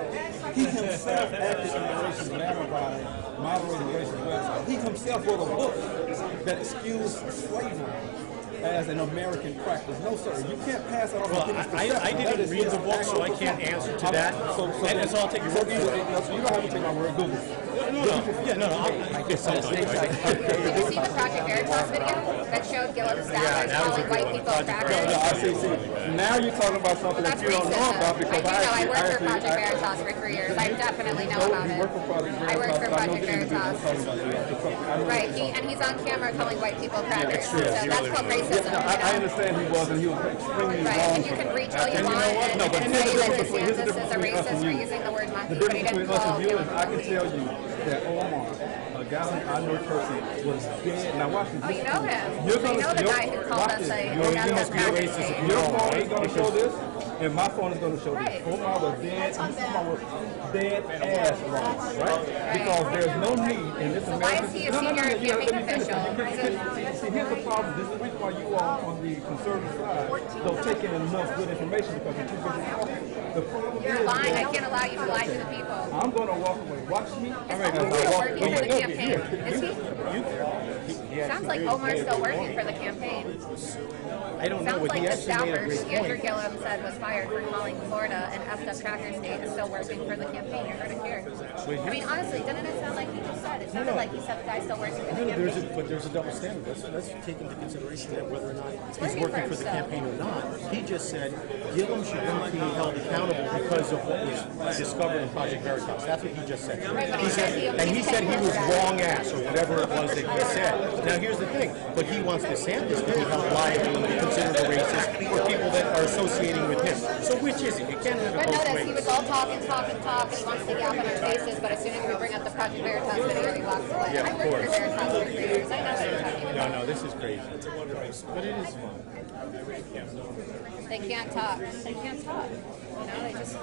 He himself acted in a racist manner by moderating racist websites. He himself wrote a book that excused slavery as an American practice. No, sir, you can't pass that on to people's perception. I didn't read the book, so I can't answer to that. So I'll take your word for it. You don't have to take my word. Google it. No. I guess sometimes. Did you see the Project Veritas video that showed Gilliam's dad calling white people crackers? No, I see. Now you're talking about something that you don't know about because I worked for Project Veritas for 3 years. I definitely know about it. I worked for Project Veritas. Right, and he's on camera calling white people crackers. So that's called racism. I understand he was, and he was extremely wrong. Right, and you can reach all you want and say that DeSantis is a racist for using the word monkey, but he didn't call him. I can tell you that Omar, a guy who I know personally, was dead. Now watch this. Oh, you know him. You know the guy who called us a racist. Your phone is going to show this, and my phone is going to show this. Omar was dead. Omar was dead ass wrong, right? Because there's no need in this American. Why is he a senior campaign official? See, here's the problem. This is the reason why you all on the conservative side don't take in enough good information because you're too busy talking. The problem You're lying. I can't allow you to lie to the people. I'm going to walk away. Watch me. Working for the campaign. Is he? Sounds like Omar's still working for the campaign. I don't know. Sounds What like he the actually made a staffers great Andrew point. Gillum said was fired for calling Florida an effed up tracker state is still working for the campaign. You're going to hear. I mean, honestly, didn't it sound like he just said? It sounded like he said the guy's still working for the campaign. But there's a double standard. Let's take into consideration that whether or not he's working for the campaign or not. He just said Gillum should not be held accountable because of what was discovered in Project Veritas. That's what he just said. He said he was wrong ass or whatever it was that he said. Now here's the thing, but he wants DeSantis to be held liable and be considered a racist for people that are associating with him. So which is it? You can't have it But both notice, ways. he was all talk, and he wants to gap in our faces, but as soon as we bring up the Project Veritas video, he walks away. Yeah, I of worked for course. Veritas for 3 years. I know what you're talking about. No, this is crazy. But it is fun. They can't talk. They can't talk. You know, they just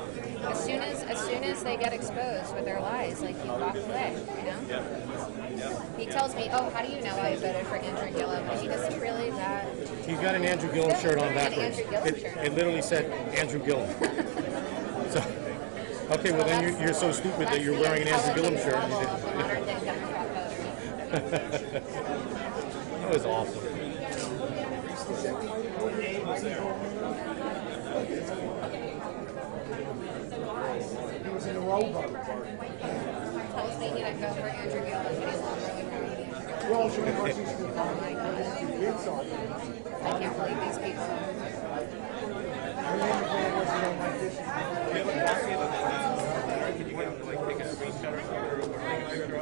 as soon as they get exposed with their lies, like he walks away. You know. He tells me, "Oh, how do you know I voted for Andrew Gillum?" I mean, is he really that? He's got an Andrew Gillum shirt on backwards. It literally said Andrew Gillum. So, okay, well then you're so stupid that you're wearing an Andrew Gillum shirt. That was awesome. He was in a rowboat. Tells me he didn't go for Andrew Gillum, but he's not really running. Well, she was inside. I can't believe these people.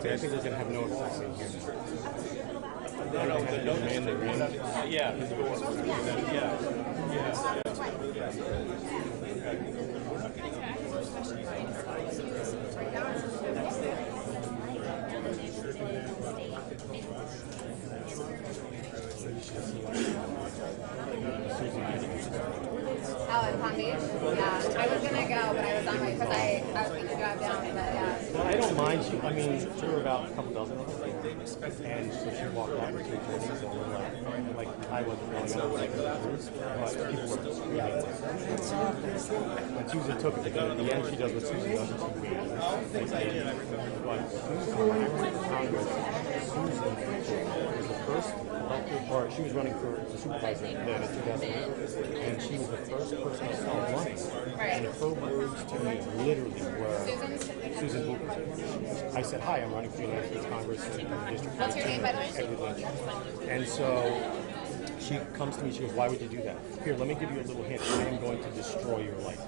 I think we're going to have no effects in here. The man that ran. Yeah. Oh, in Palm Beach? Yeah. I was going to go, but I was on my, because I was going to drive down, but yeah. Well, I don't mind. There were about a couple dozen of us. And so she walked out with 2 kids, and we're like I wasn't going out like but people were screaming. And Susan took it, because at the end she does what Susan does. But Susan ran for Congress. Susan was the first elected, or she was running for the supervisor then in 2008, and she was the first person I saw running. And her words to me literally were, Susan Hooper. I said, "Hi, I'm running for the United States Congress in the district." What's your name, by the way? And so she comes to me, she goes, "Why would you do that? Here, let me give you a little hint. I am going to destroy your life."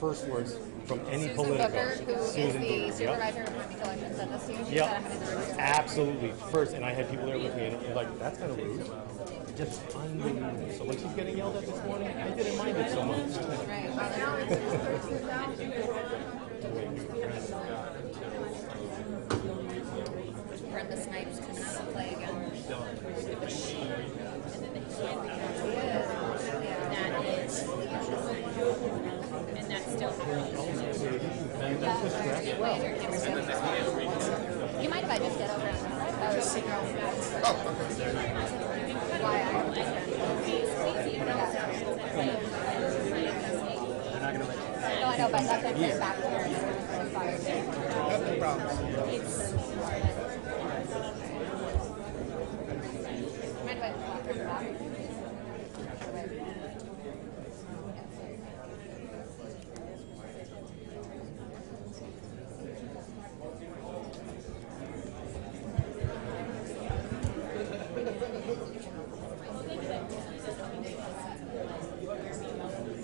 First words from any political. Susan Booker, who is the supervisor of Palm Beach elections, said this to you? Yep, absolutely. First, and I had people there with me, and it was like, that's kind of rude. Just unbelievable. So when she's getting yelled at this morning, I didn't mind it so much. Brenda Snipes can play again. And that's still You mind if I just get over it? Why No, I know, but that's what I'm back No problem.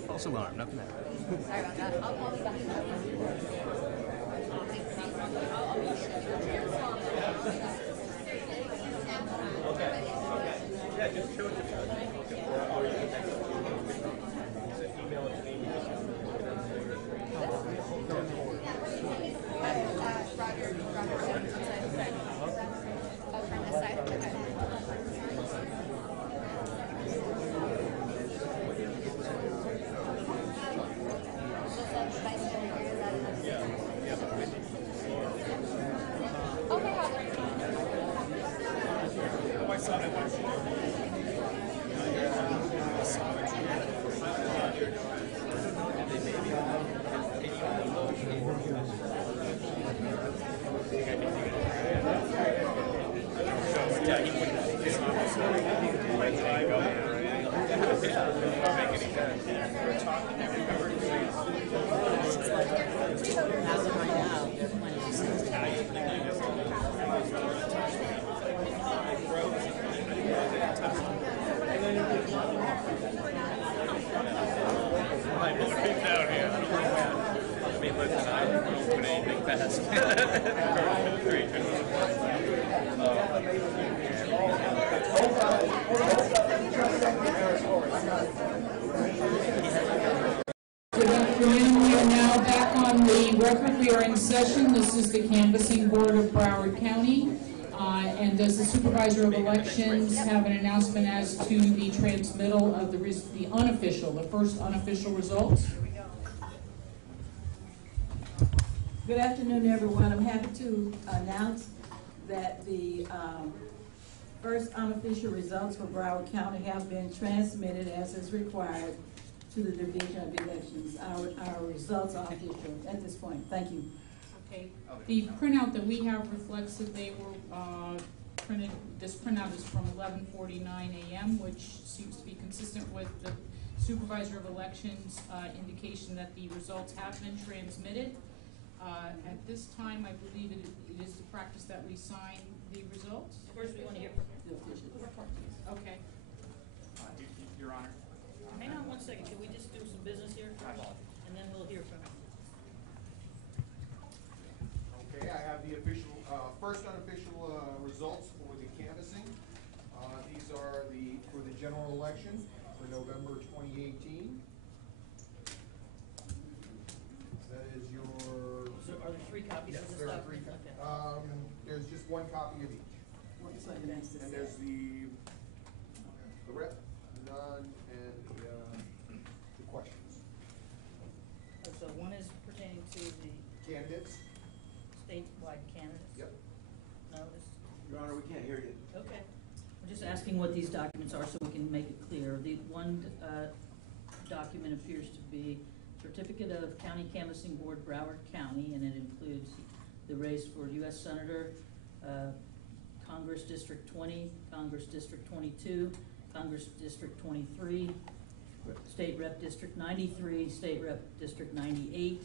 False alarm, nothing there. Sorry about that. I'll call you back. Yeah, just show it to Good afternoon. We are now back on the record. We are in session. This is the Canvassing Board of Broward County. And does the Supervisor of Elections have an announcement as to the transmittal of the first unofficial results? Good afternoon, everyone. I'm happy to announce that the first unofficial results for Broward County have been transmitted as is required to the Division of Elections. Our results are official at this point. Thank you. Okay. The printout that we have reflects that they were printed. This printout is from 11:49 a.m., which seems to be consistent with the Supervisor of Elections indication that the results have been transmitted. At this time, I believe it is the practice that we sign the results. First, we want to hear from the official. Okay. Your Honor. Hang on one second. Can we just do some business here first, and then we'll hear from you. Okay, I have the official, first unofficial results for the canvassing. These are for the general election for November 2018. That is your. So are there 3 copies Yes, of this there are document? 3 Okay. There's just 1 copy of each. And there's the rep, none, and the questions. Oh, so one is pertaining to the Candidates? statewide candidates? Yep. No, this. Your Honor, we can't hear you. Okay. I'm just asking what these documents are so we can make it clear. The one document appears to be Certificate of County Canvassing Board, Broward County, and it includes the race for U.S. Senator, Congress District 20, Congress District 22, Congress District 23, State Rep District 93, State Rep District 98,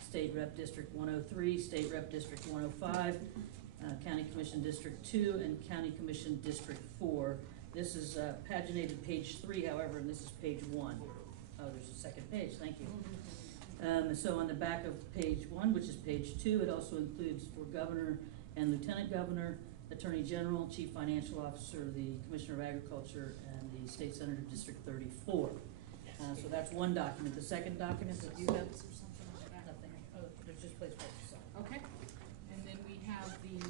State Rep District 103, State Rep District 105, County Commission District 2, and County Commission District 4. This is paginated page 3, however, and this is page 1. Oh, there's a second page, thank you. So on the back of page 1, which is page 2, it also includes for Governor and Lieutenant Governor, Attorney General, Chief Financial Officer, the Commissioner of Agriculture, and the State Senator District 34. So that's one document. The second document that you have? Nothing. Oh, there's just place for it to sign. Okay. And then we have the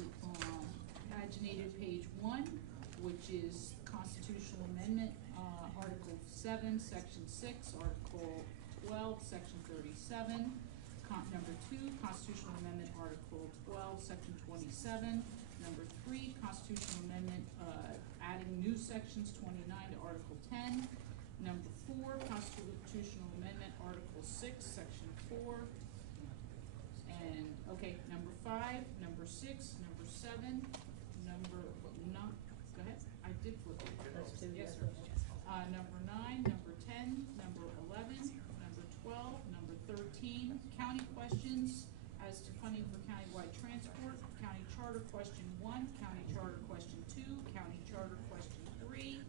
paginated page 1, which is Constitutional Amendment, Article 7, Section 6, Article 12, Section 37. Number 2, Constitutional Amendment, Article 12, Section 27. Number 3, Constitutional Amendment, adding new sections 29 to Article 10. Number 4, Constitutional Amendment, Article 6, Section 4. And, okay, number 5, number 6, number 7, number, not, go ahead, I did flip it. That's 2, Yes, sir. Number 9, number 10, number 11, number 12, number 13, county questions as to funding for countywide transport, county charter question 1, county charter question 2, county charter question 3,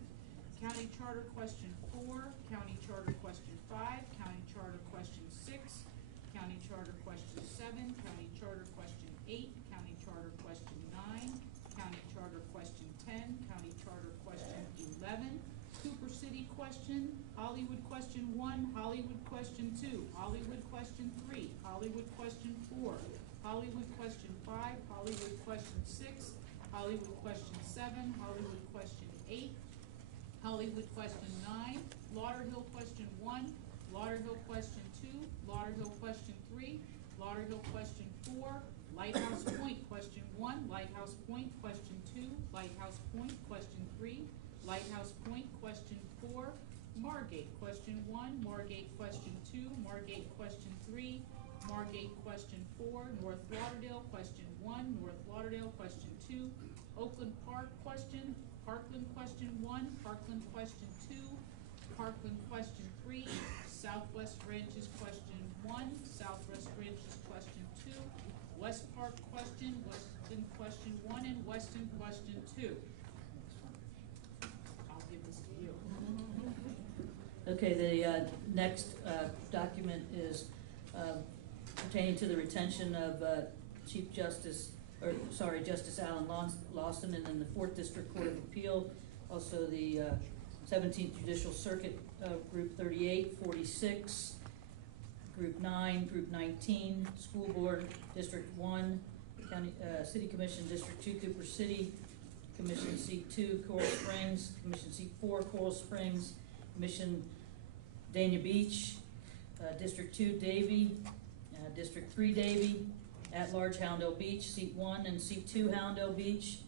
county charter question 4, county charter question 5, county charter question 6, county charter question 7, county charter question 8, county charter question 9, county charter question 10, county charter question 11, Cooper City question, Hollywood question 1, Hollywood question 2, Hollywood question 3, Hollywood question 4, Hollywood question 5, Hollywood question 6, Hollywood question 7, Hollywood question 8, Hollywood question 9, Lauderhill question 1, Lauderhill question 2, Lauderhill question 3, Lauderhill question 4, Lighthouse Point question 1, Lighthouse Point question 2, Lighthouse Point question 3, Lighthouse Point question 4, Margate question 1, Margate question 2, Margate question 3, Margate question 4, North Lauderdale question 1, North Lauderdale question 2, Oakland Park question, Parkland question 1, Parkland question 2, Parkland question 3, Southwest Ranches question 1, Southwest Ranches question 2, West Park question, Weston question 1, and Weston question 2. I'll give this to you. Okay, the next document is pertaining to the retention of Justice Alan Lawson, and in the 4th District Court of Appeal, also the 17th Judicial Circuit, Group 38, 46, Group 9, Group 19, School Board, District 1, County City Commission, District 2, Cooper City, Commission Seat 2, Coral Springs, Commission Seat 4, Coral Springs, Commission Dania Beach, District 2, Davie, District 3, Davie, At-Large Houndel Beach, Seat 1 and Seat 2, Houndel Beach,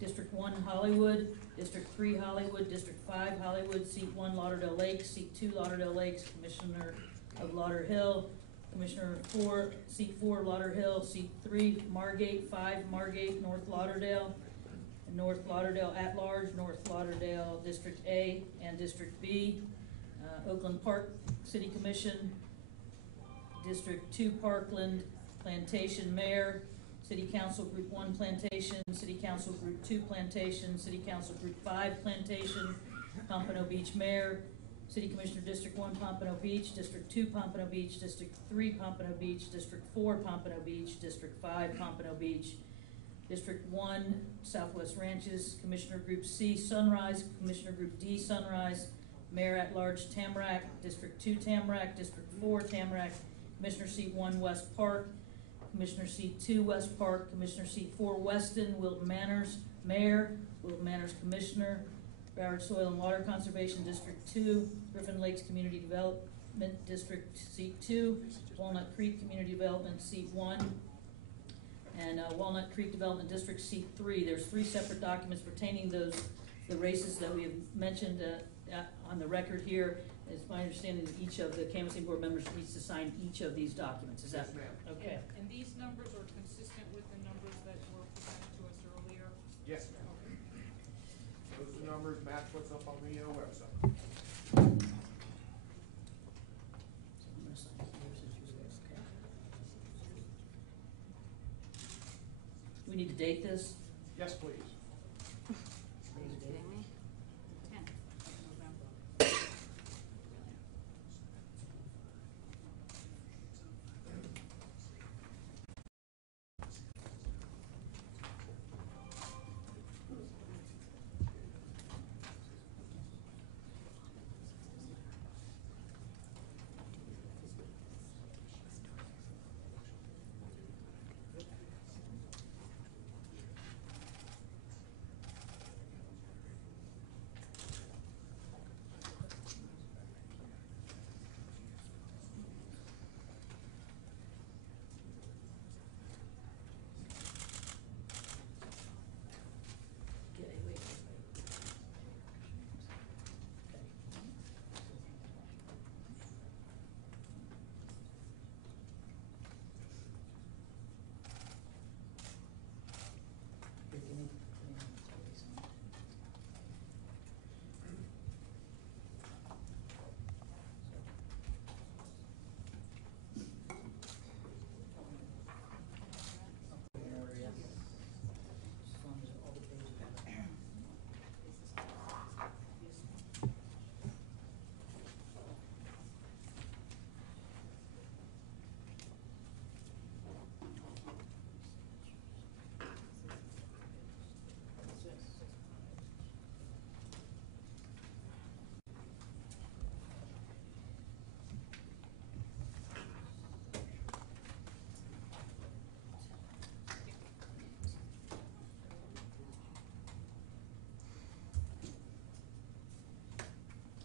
District 1, Hollywood, District 3, Hollywood, District 5, Hollywood, Seat 1, Lauderdale Lakes, Seat 2, Lauderdale Lakes, Commissioner of Lauderhill, Commissioner 4, Seat 4, Lauderhill, Seat 3, Margate, 5, Margate, North Lauderdale, North Lauderdale at-large, North Lauderdale District A and District B, Oakland Park City Commission, District 2 Parkland, Plantation Mayor, City Council Group 1 Plantation, City Council Group 2 Plantation, City Council Group 5 Plantation, Pompano Beach Mayor, City Commissioner District 1 Pompano Beach, District 2 Pompano Beach, District 3 Pompano Beach, District 4 Pompano Beach, District 5 Pompano Beach, District 1 Southwest Ranches, Commissioner Group C Sunrise, Commissioner Group D Sunrise, Mayor at Large Tamarack, District 2 Tamarack, District 4 Tamarack, Commissioner Seat 1 West Park, Commissioner Seat 2 West Park, Commissioner Seat 4 Weston, Wilton Manors Mayor, Wilton Manors Commissioner, Broward Soil and Water Conservation District 2, Griffin Lakes Community Development District Seat 2, Walnut Creek Community Development Seat 1, and Walnut Creek Development District Seat 3. There's 3 separate documents pertaining the races that we have mentioned on the record here. It's my understanding that each of the canvassing board members needs to sign each of these documents. Is that okay? And these numbers are consistent with the numbers that were presented to us earlier? Yes, ma'am. Those are numbers match what's up on the website. We need to date this? Yes, please.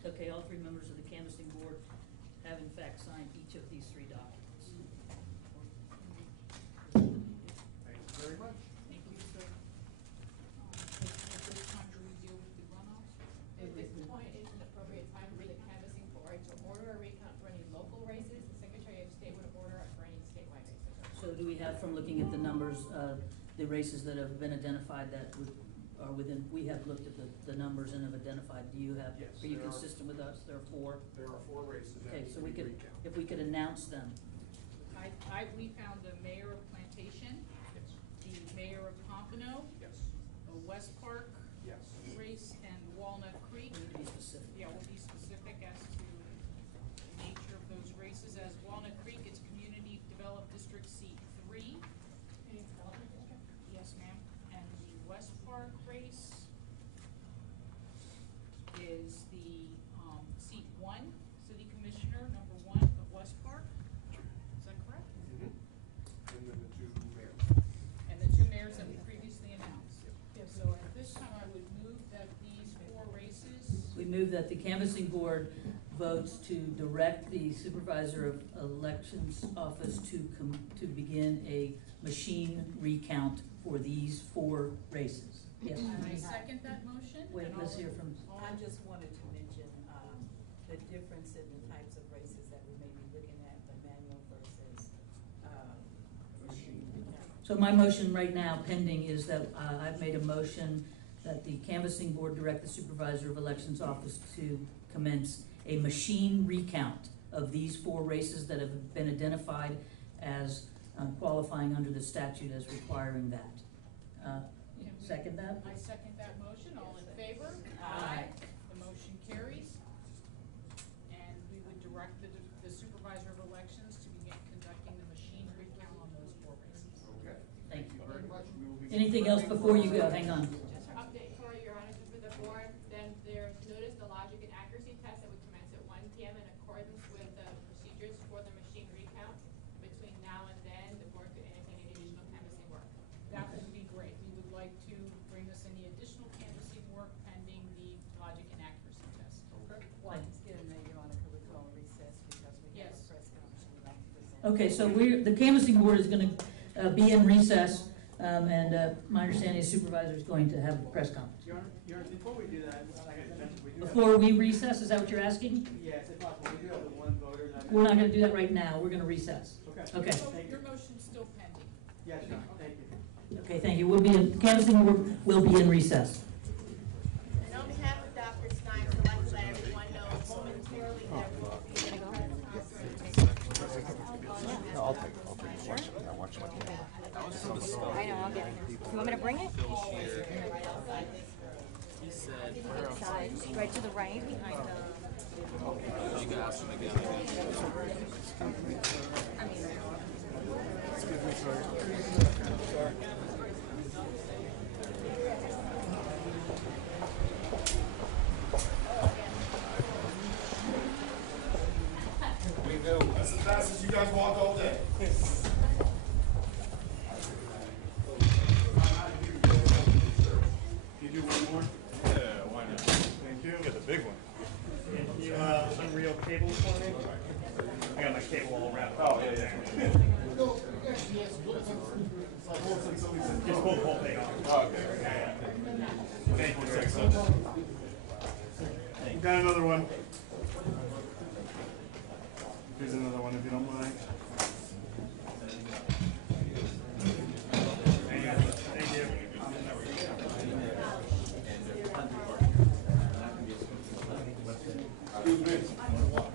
Okay, all 3 members of the canvassing board have in fact signed each of these 3 documents. Thank you very much. Thank you, sir. At this time, do we deal with the runoff? At this point, it's an appropriate time for the canvassing board to order a recount for any local races. The Secretary of State would order it for any statewide races. So do we have, from looking at the numbers, the races that have been identified that are within, we have looked at the numbers and have identified, do you have, Yes, are you there are- consistent with us? There are 4? There are 4 races. that Okay, need so to we be could, recounted. if we could announce them. We found the mayor of Plantation, the mayor of Pompano, Yes. a West Park Yes. race, and Walnut Creek. We need to be specific. Yeah, we'll be specific as to the nature of those races. As Walnut Creek, it's Community Developed District Seat 3. Yes, ma'am. And the West Park race is the, seat 1, City Commissioner, number 1 of West Park. Is that correct? And then the 2 mayors. And the 2 mayors that we previously announced. So at this time, I would move that these 4 races. We move that the canvassing board votes to direct the supervisor of elections office to begin a machine recount for these 4 races. Yes. I second that motion. Wait, and let's all- hear from. I just wanted to mention, the difference in the types of races that we may be looking at, the manual versus, machine. So my motion right now pending is that I've made a motion that the canvassing board direct the supervisor of elections office to commence a machine recount of these 4 races that have been identified as qualifying under the statute as requiring that. Second that? I second that motion. All in favor? Aye. The motion carries. And we would direct the supervisor of elections to begin conducting the machine recount on those 4 races. Okay. Thank you. Very much. We will be. Anything else before you go? Hang on. Just for update for your honor, just for the board, then there's notice the logic and accuracy test that would commence at 1 p.m. in accordance with the procedures for the machine recount. Between now and then, the board could entertain any additional canvassing work. That would be great. We would like to bring us any additional canvassing work pending the logic and accuracy test. Okay. Well, just get a minute, Your Honor, could we go on recess because we have Yes. a press conference we'd like to present. Okay, so the canvassing board is going to be in recess, and my understanding is supervisor is going to have a press conference. Your Honor, before we do that, like I mentioned, we do have. Before we recess, is that what you're asking? Yes, if possible, we do have the 1 voter that. We're not going to do that right now. We're going to recess. Okay. Okay. So your motion's still pending. Yes, Your Honor, thank you. Okay, thank you. Canvassing board will be in recess. And on behalf of Dr. Snipes, I'd like to let everyone know momentarily that we will be in a press conference. I'll take it. I'll watch it. I know, I'll get it. You want me to bring it? He said, Side, right to the right behind the. you can ask him again. I mean, Excuse me, sorry. Sorry. That's as fast as you guys walk all day. Can you do one more? Yeah, why not? Thank you. Get the big one. Can you, unreal cables for me? I got my cable all wrapped. Oh, yeah, yeah. Just pull the whole thing off. Oh, okay. Thank you. Got another one. Here's another one if you don't mind. Thank you. Thank you.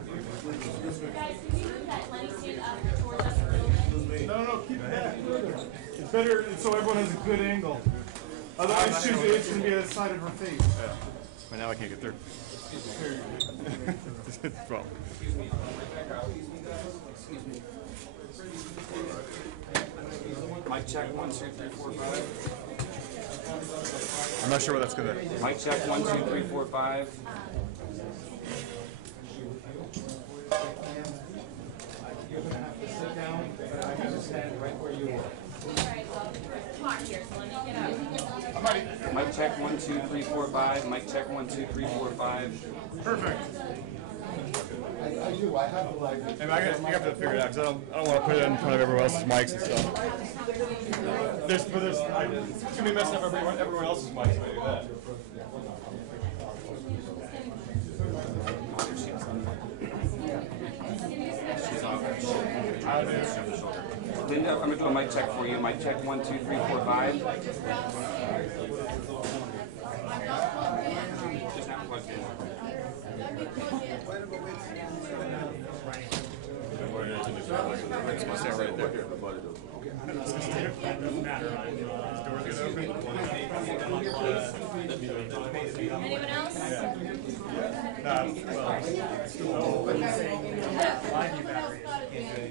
Guys, can you move that Lenny stand up towards us a little bit? No, keep it back. It's better so everyone has a good angle. Otherwise, it's going to be at the side of her face. But now I can't get through. Well. Mic check 1 2 3 4 5. I'm not sure what that's gonna. Mic check 1 2 3 4 5. You're going to have to sit down, but I have to stand right where you are. Alright, well, come on here, so let me get out. Mic check 1 2 3 4 5. Mic check 1 2 3 4 5. Perfect. I do, I have like. Hey, I have to figure it out because I don't want to put it in front of everyone else's mics and stuff. It's gonna be messing up everyone else's mics if I do that. Linda, I'm gonna do a mic check for you. Mic check 1, 2, 3, 4, 5. Just not plugged in. Stand right there. Anyone else? I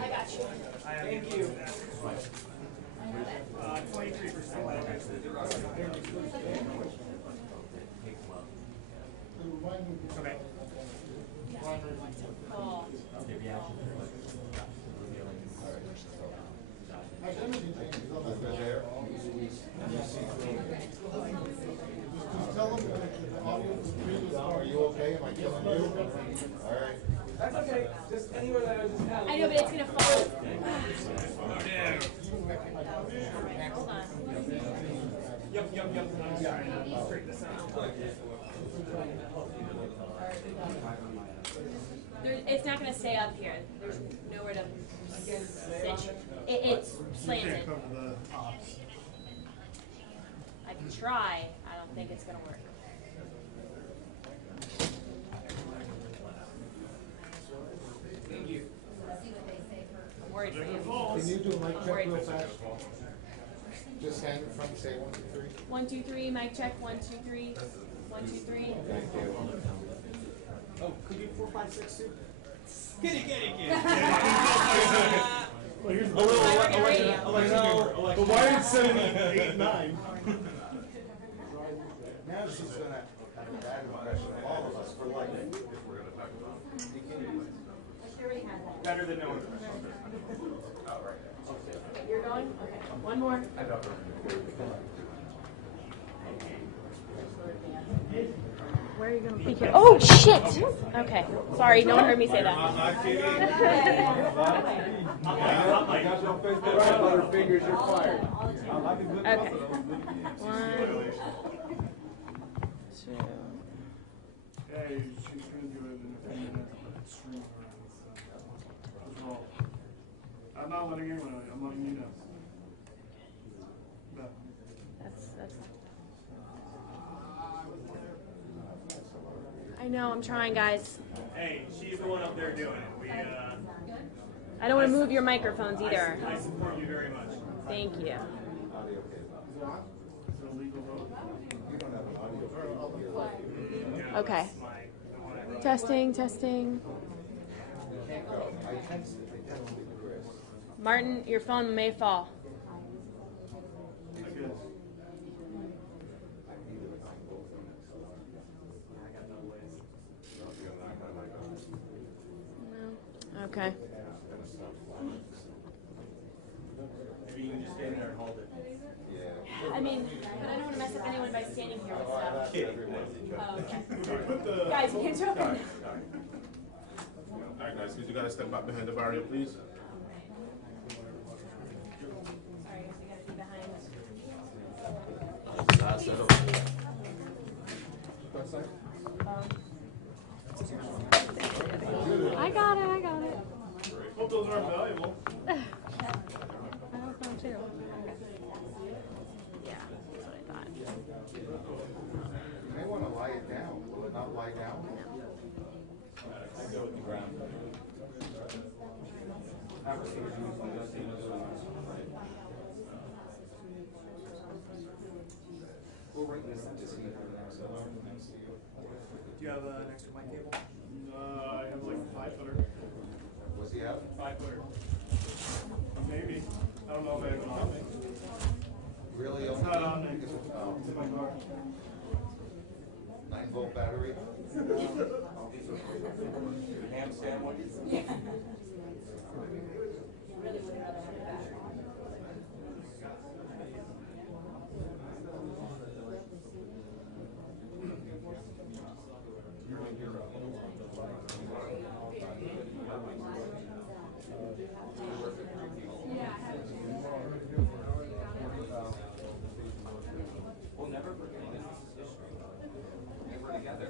got you. Thank you. 23%. Okay. Cool. Are you okay? Am I killing you? All right. That's okay. Just anywhere that I just have. I know, but it's gonna fall. Hold on. Yep. I'm trying to straighten this out. It's not gonna stay up here. There's nowhere to sit. It's slanted. I can try. I don't think it's gonna work. Thank you. I'm worried for you. Can you do a mic check real fast? Just stand in front and say 1, 2, 3. 1, 2, 3. Mic check. 1, 2, 3. 1, 2, 3. Thank you. Oh, could you 4, 5, 6, 2? Kitty. Well, here's a little but why did 7, 8, 9? Now she's gonna have a bad impression of all of us for like, if we're gonna talk about. Better than no one. You're going? Okay. One more. Where are you going to be here? Oh, shit! Okay. Sorry, no one heard me say that. Fingers, you're fired. Okay. 1, 2. Hey, she's gonna do it in a few minutes, but stream around. I'm not letting anyone know. I'm letting you know. No. That's. I know, I'm trying, guys. Hey, she's the one up there doing it. We, I don't want to move your microphones either. I support you very much. Thank you. Okay. Testing. Martin, your phone may fall. No. Okay. Maybe you can just stand there and hold it. I mean, but I don't want to mess up anyone by standing here with stuff. Oh, okay. Guys, you can't open. Alright guys, you gotta step back behind the barrier, please. Sorry, we gotta be behind. I got it. Hope those aren't valuable. I hope so too. Yeah, that's what I thought. You may want to lie it down. Will it not lie down? I go with the ground. We'll write this up to see if everything's next to you. Do you have an extra mic cable? I have like a 5-footer. What's he have? 5-footer. Maybe. I don't know if I have it on me. Really? It's not on me. It's in my car. 9-volt battery? Ham sandwich? Yeah. We'll never forget this history. We were together.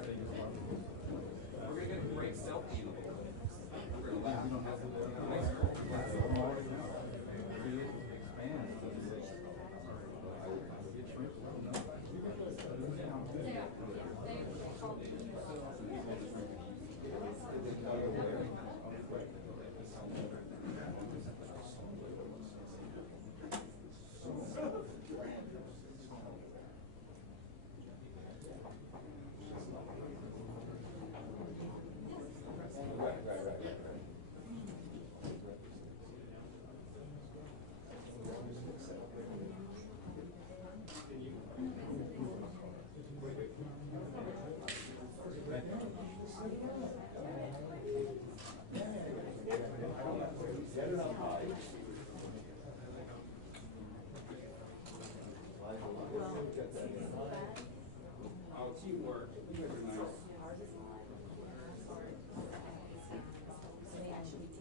Oh, teamwork. You guys are nice.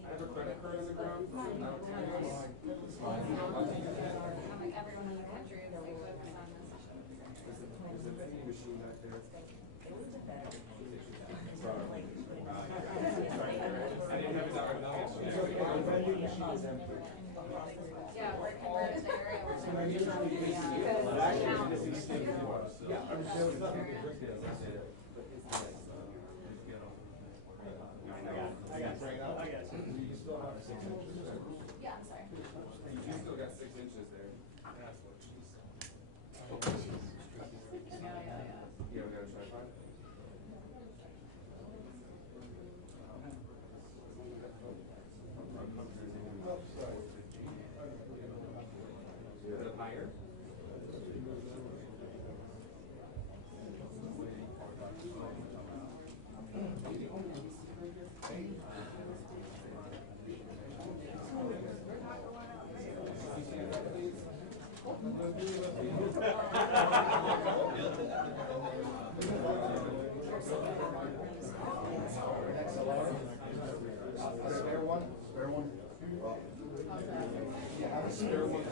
I have a credit card on the ground. I'm like everyone in the country is like focused on this. There's a vending machine back there. I didn't have $1 bill yesterday. The vending machine is empty. Yeah, we're converted to area. Yeah, I'm sorry. You still got 6 inches there. That's what she said. You ever got a tripod? Is it higher? Spare one? Spare one? Yeah, have a spare one.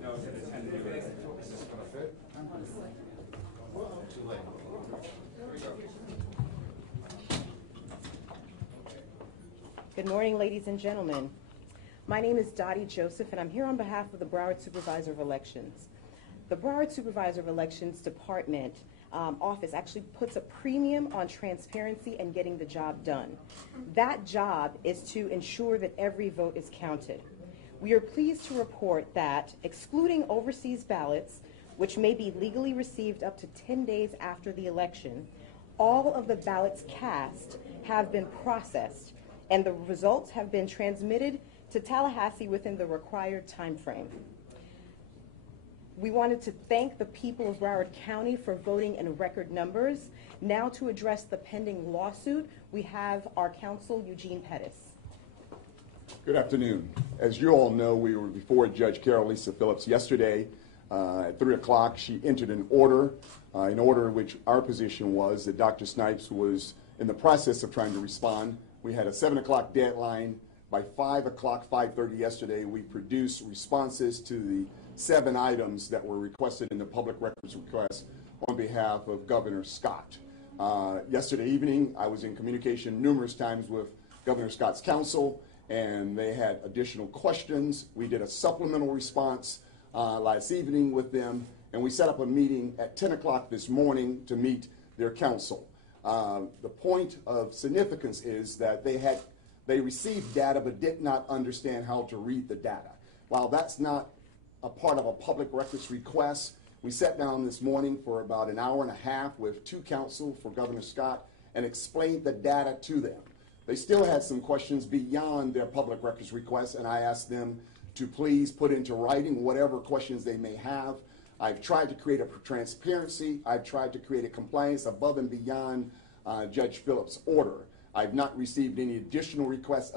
No, it's gonna tend to do it. Is this gonna fit? Too late. Here we go. Good morning, ladies and gentlemen. My name is Dottie Joseph, and I'm here on behalf of the Broward Supervisor of Elections. The Broward Supervisor of Elections Department office actually puts a premium on transparency and getting the job done. That job is to ensure that every vote is counted. We are pleased to report that, excluding overseas ballots, which may be legally received up to 10 days after the election, all of the ballots cast have been processed, and the results have been transmitted to Tallahassee within the required time frame. We wanted to thank the people of Broward County for voting in record numbers. Now to address the pending lawsuit, we have our counsel, Eugene Pettis. Good afternoon. As you all know, we were before Judge Carol Lisa Phillips yesterday. At 3 o'clock, she entered an order in which our position was that Dr. Snipes was in the process of trying to respond. We had a 7 o'clock deadline. By 5 o'clock, 5:30 yesterday, we produced responses to the 7 items that were requested in the public records request on behalf of Governor Scott. Yesterday evening, I was in communication numerous times with Governor Scott's counsel, and they had additional questions. We did a supplemental response last evening with them, and we set up a meeting at 10 o'clock this morning to meet their counsel. The point of significance is that they received data but did not understand how to read the data. While that's not a part of a public records request, we sat down this morning for about an hour and a half with 2 counsel for Governor Scott and explained the data to them. They still had some questions beyond their public records request, and I asked them to please put into writing whatever questions they may have. I've tried to create a transparency. I've tried to create a compliance above and beyond Judge Phillips' order. I've not received any additional requests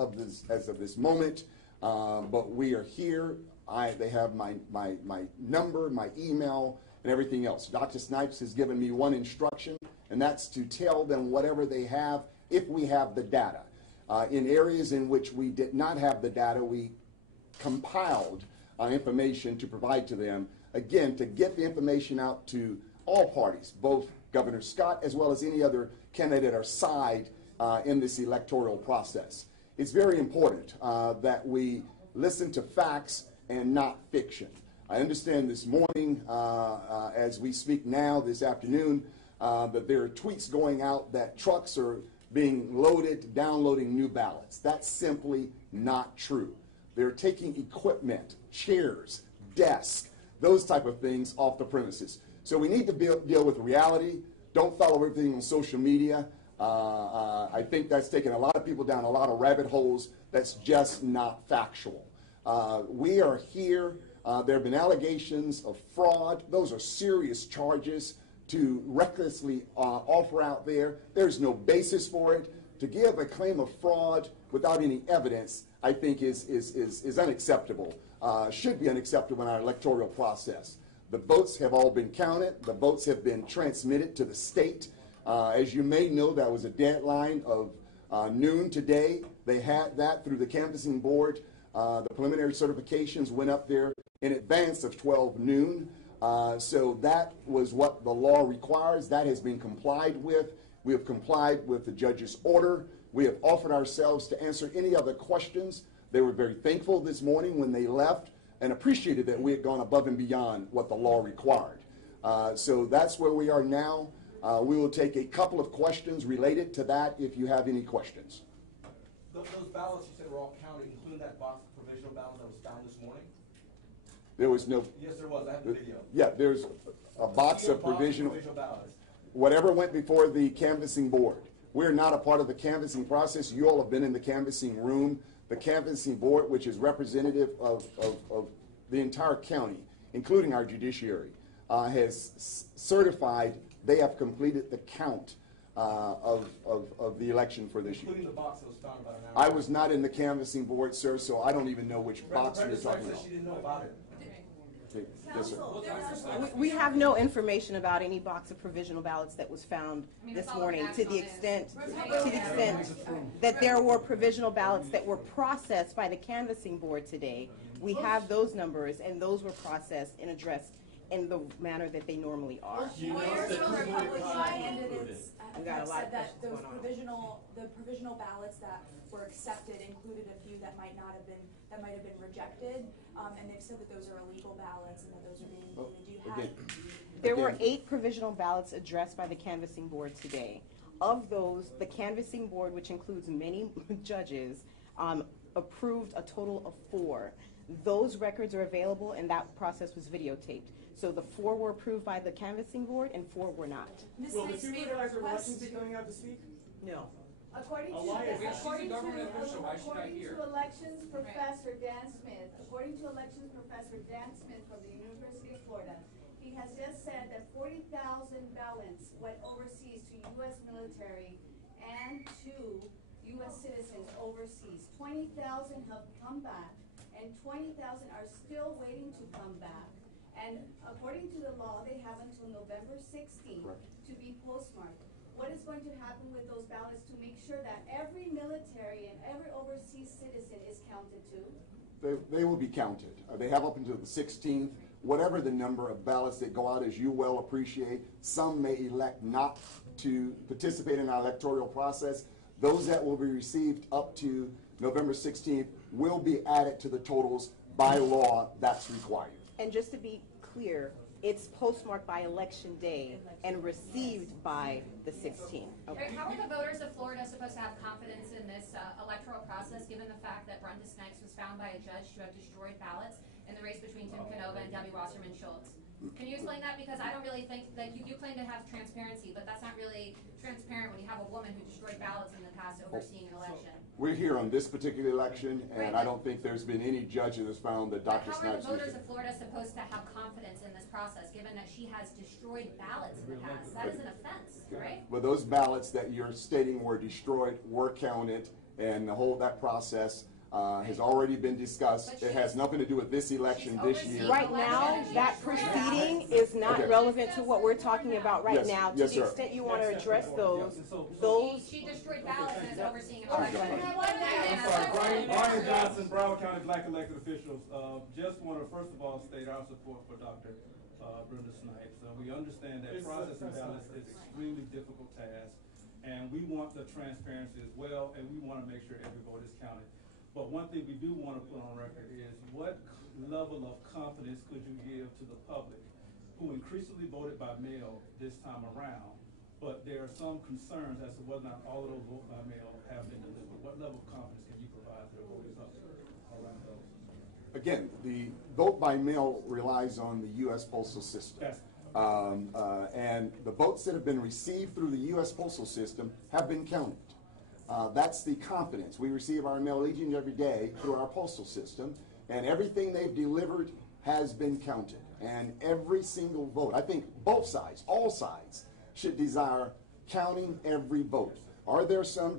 as of this moment, but we are here. They have my number, my email, and everything else. Dr. Snipes has given me one instruction, and that's to tell them whatever they have if we have the data. In areas in which we did not have the data, we compiled information to provide to them, again, to get the information out to all parties, both Governor Scott as well as any other candidate at our side in this electoral process. It's very important that we listen to facts and not fiction. I understand this morning, as we speak now, this afternoon, that there are tweets going out that trucks are being loaded, downloading new ballots. That's simply not true. They're taking equipment, chairs, desks, those type of things off the premises. So we need to deal with reality. Don't follow everything on social media. I think that's taken a lot of people down a lot of rabbit holes that's just not factual. We are here There have been allegations of fraud. Those are serious charges to recklessly offer out there. There's no basis for it. To give a claim of fraud without any evidence, I think is unacceptable, should be unacceptable in our electoral process. The votes have all been counted. The votes have been transmitted to the state. As you may know, that was a deadline of noon today. They had that through the canvassing board. The preliminary certifications went up there in advance of 12 noon. So that was what the law requires. That has been complied with. We have complied with the judge's order. We have offered ourselves to answer any other questions. They were very thankful this morning when they left and appreciated that we had gone above and beyond what the law required. So that's where we are now. We will take a couple of questions related to that if you have any questions. Those ballots you said were all counted, including that box of provisional ballots that was found this morning? There was no... Yes, there was. I have the video. Yeah, there's a box of provisional ballots. Whatever went before the canvassing board. We're not a part of the canvassing process. You all have been in the canvassing room. The canvassing board, which is representative of the entire county, including our judiciary, has certified they have completed the count of the election for this year. Including the box that was found about an hour I was not in the canvassing board, sir, so I don't even know which box you're talking about. She didn't know about it. Okay. Yes, sir. We have no information about any box of provisional ballots that was found this morning to the extent that there were provisional ballots that were processed by the canvassing board today. We have those numbers, and those were processed and addressed in the manner that they normally are. Lawyers from Republican candidates We got a have lot of said that questions those going on. the provisional ballots that were accepted included a few that might have been rejected, and they've said that those are illegal ballots and that those are being included. Do you have? There were 8 provisional ballots addressed by the canvassing board today. Of those, the canvassing board, which includes many judges, approved a total of 4. Those records are available, and that process was videotaped. So the 4 were approved by the canvassing board, and 4 were not. Will the supervisor of elections be coming out to speak? No. According to elections professor Dan Smith, from the University of Florida, he has just said that 40,000 ballots went overseas to U.S. military and to U.S. citizens overseas. 20,000 have come back, and 20,000 are still waiting to come back. And according to the law, they have until November 16th to be postmarked. What is going to happen with those ballots to make sure that every military and every overseas citizen is counted too? They will be counted. They have up until the 16th. Whatever the number of ballots that go out, as you well appreciate, some may elect not to participate in our electoral process. Those that will be received up to November 16th will be added to the totals by law. That's required. And just to be clear, it's postmarked by election day and received by the 16th. Okay. How are the voters of Florida supposed to have confidence in this electoral process, given the fact that Brenda Snipes was found by a judge to have destroyed ballots in the race between Tim Canova and Debbie Wasserman Schultz? Can you explain that? Because I don't really think that you claim to have transparency, but that's not really transparent when you have a woman who destroyed ballots in the past overseeing an election. We're here on this particular election, and I don't think there's been any judge that has found that Dr. Snipes... How are the voters of Florida supposed to have confidence in this process, given that she has destroyed ballots in the past? That is an offense, right? Well, those ballots that you're stating were destroyed were counted, and the whole that process has already been discussed. It has nothing to do with this election this year. Right now, that proceeding is not relevant to what we're talking about right now. To the extent you want to address those. She destroyed ballots and is overseeing an election. Brian Johnson, Broward County Black elected officials. Just want to first of all state our support for Dr. Brenda Snipes. We understand that processing ballots is an extremely difficult task, and we want the transparency as well, and we want to make sure every vote is counted. But one thing we do want to put on record is what level of confidence could you give to the public who increasingly voted by mail this time around, but there are some concerns as to whether or not all of those votes by mail have been delivered. What level of confidence can you provide to the voters around those? Again, the vote by mail relies on the U.S. postal system. And the votes that have been received through the U.S. postal system have been counted. That's the confidence. We receive our mail each and every day through our postal system, and everything they've delivered has been counted, and every single vote, I think both sides, all sides, should desire counting every vote. Are there some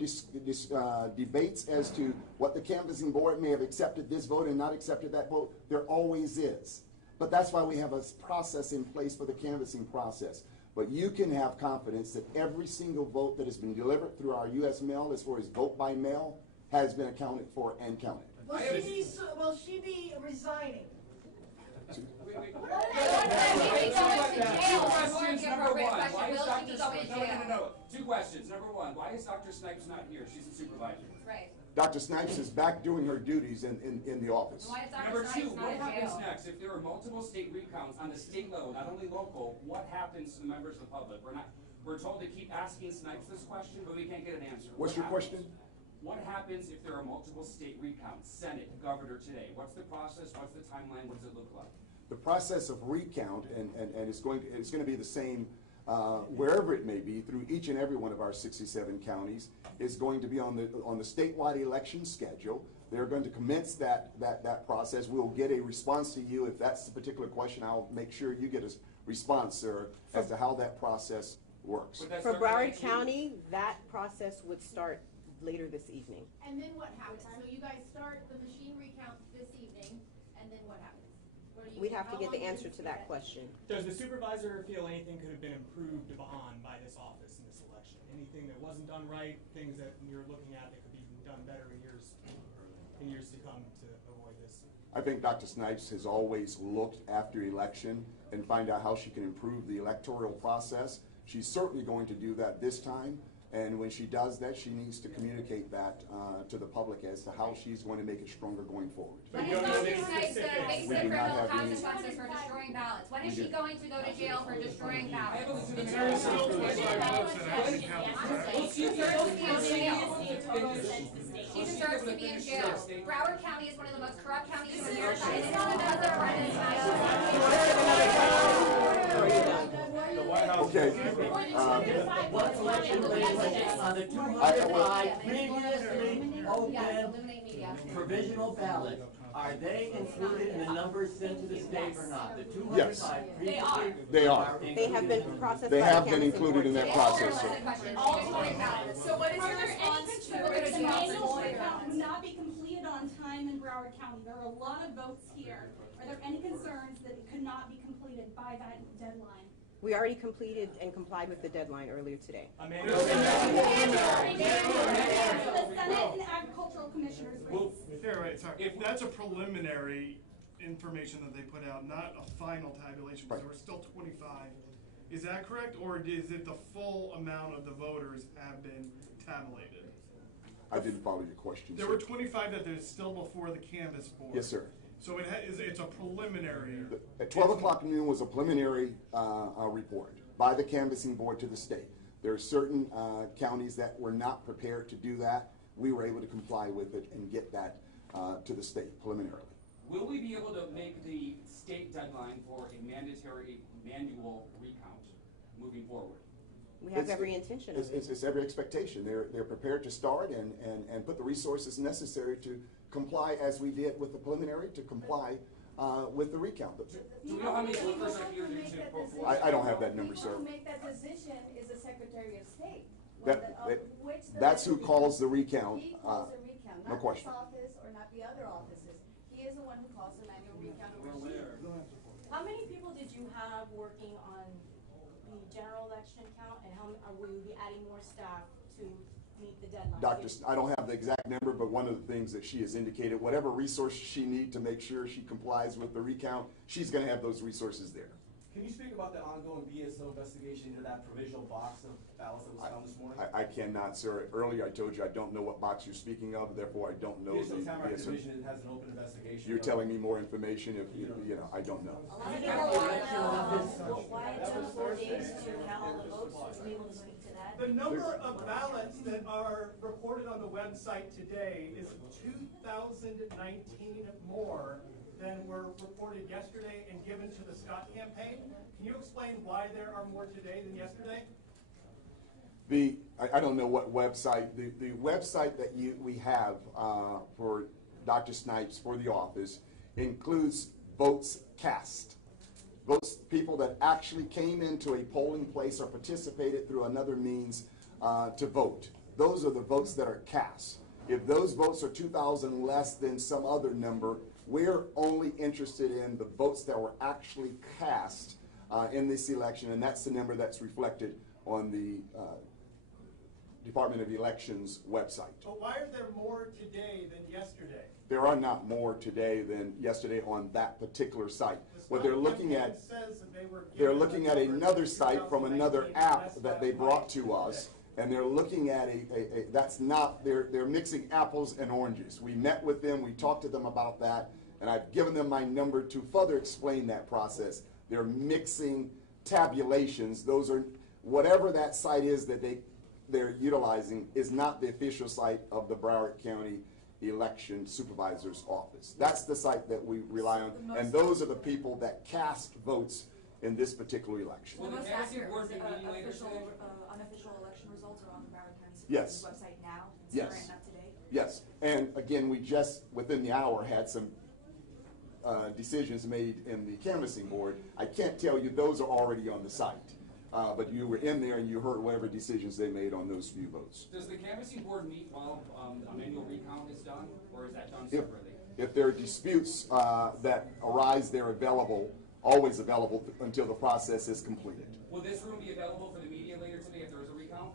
debates as to what the canvassing board may have accepted this vote and not accepted that vote? There always is. But that's why we have a process in place for the canvassing process. But you can have confidence that every single vote that has been delivered through our U.S. mail, as far as vote by mail, has been accounted for and counted. Will she be resigning? Two questions. Number one, why is Dr. Snipes not here? She's the supervisor. Right. Dr. Snipes is back doing her duties in the office. Why is Dr. Number two, Snipes not what in happens jail? next if there are multiple state recounts on the state level, not only local? What happens to the members of the public? We're told to keep asking Snipes this question, but we can't get an answer. What's your question? What happens if there are multiple state recounts? Senate, governor today. What's the process? What's the timeline? What does it look like? The process of recount, and it's going to be the same wherever it may be through each and every one of our 67 counties, is going to be on the statewide election schedule. They're going to commence that process. We'll get a response to you. If that's the particular question, I'll make sure you get a response, sir, as to how that process works. For Broward County, that process would start later this evening. And then what happens? So you guys start the machine recount this evening, and then what happens? We'd have to get the answer to that question. Does the supervisor feel anything could have been improved upon by this office in this election? Anything that wasn't done right, things that you're looking at that could be done better in years to come to avoid this? I think Dr. Snipes has always looked after election and find out how she can improve the electoral process. She's certainly going to do that this time. And when she does that, she needs to communicate that to the public as to how she's going to make it stronger going forward. When is Dr. Snipes going to face the criminal consequences for destroying ballots? When is she going to go to jail for destroying ballots? She deserves to be in jail. Broward County is one of the most corrupt counties in America, and it's because of Brendan Okay. What election places on the 205 previously open provisional ballots, are they included in the numbers sent to the state or not? The 205 Yes. previously They are. They have been processed. They by have the been canvassing included in board. that process, sir. So what is your response to The what is manual recount would not be completed on time in Broward County. There are a lot of votes here. Are there any concerns that it could not be completed by that deadline? We already completed and complied with the deadline earlier today. The Senate and Agricultural Commissioners race. Sorry. If that's a preliminary information that they put out, not a final tabulation, because there were still 25. Is that correct, or is it the full amount of the voters have been tabulated? I didn't follow your question, There sir. were 25 that are still before the canvass board. Yes, sir. So it's a preliminary. At 12 o'clock noon was a preliminary report by the canvassing board to the state. There are certain counties that were not prepared to do that. We were able to comply with it and get that to the state preliminarily. Will we be able to make the state deadline for a mandatory manual recount moving forward? We have every intention of it. It's every expectation. They're prepared to start and put the resources necessary to comply as we did with the preliminary, to comply with the recount. Do we know how many workers are here to perform? I don't have that number, sir. Who make that decision is the Secretary of State. That's who calls the recount. He calls the recount, No not question. this office or not the other offices. He is the one who calls the manual recount overseas. How many people did you have working on the general election count, and will you be adding more staff to meet the deadline? I don't have the exact number, but one of the things that she has indicated, whatever resources she needs to make sure she complies with the recount, she's going to have those resources there. Can you speak about the ongoing BSO investigation into that provisional box of ballots that was found this morning? I cannot, sir. Earlier I told you I don't know what box you're speaking of, therefore I don't know. BSO Tamarack Division has an open investigation. You're telling me more information if, I don't know. Why it took 4 days to count all the votes? Are you able to speak to that? The number of ballots that are reported on the website today is 2,019 more than were reported yesterday and given to the Scott campaign. Can you explain why there are more today than yesterday? I don't know what website. The website that we have for Dr. Snipes for the office includes votes cast. Votes, people that actually came into a polling place or participated through another means to vote. Those are the votes that are cast. If those votes are 2,000 less than some other number, we're only interested in the votes that were actually cast in this election, and that's the number that's reflected on the Department of Elections website. But why are there more today than yesterday? There are not more today than yesterday on that particular site. What they're looking at, they're looking at another site from another app that they brought to us, and they're looking at that's not, they're mixing apples and oranges. We met with them, we talked to them about that, and I've given them my number to further explain that process. They're mixing tabulations. Those are, whatever that site is that they're utilizing is not the official site of the Broward County Election Supervisor's Office. That's the site that we rely on, and those are the people that cast votes in this particular election. The most accurate unofficial election results are on the Broward County Yes. Supervisor's website now. It's Yes. current and up to date. Yes, and again, we just, within the hour, had some decisions made in the canvassing board. I can't tell you those are already on the site, but you were in there and you heard whatever decisions they made on those few votes. Does the canvassing board meet while a manual recount is done, or is that done separately? If there are disputes that arise, they're available, always available until the process is completed. Will this room be available for the media later today if there is a recount?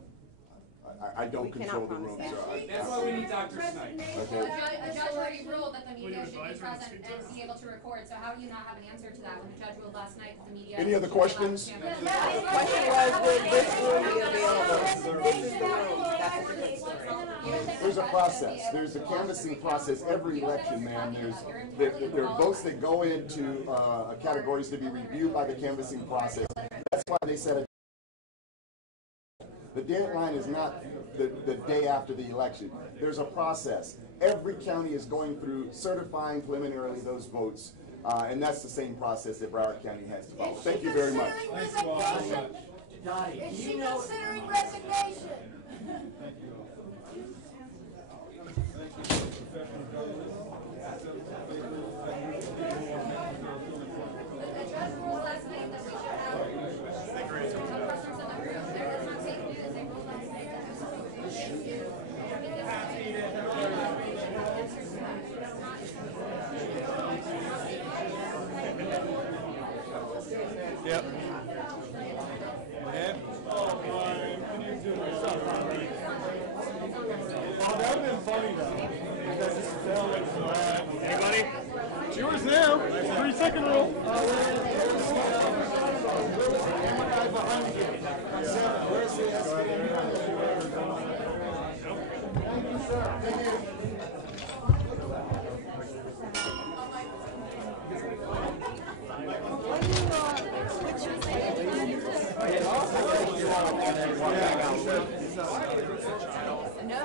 I don't control the room, so That's why we need Dr. Snipe. Okay. A judge already ruled that the media should be present and be able to record, so how do you not have an answer to that when the judge ruled last night that the media... Any other questions? The question was, will this room be available? This is the room. That's what it is. There's a process. There's a canvassing process every election, ma'am. There are votes that go into categories to be reviewed by the canvassing process. That's why they said the deadline is not the day after the election. There's a process. Every county is going through certifying preliminarily those votes, and that's the same process that Broward County has to follow. Thank you very much. Is she considering resignation? Yep. Oh, Brian, can you do this? Oh, that would have been funny, though. That just fell into that. Hey, buddy. It's yours now. 3-second rule. Where's the Thank you, sir. Thank you. No.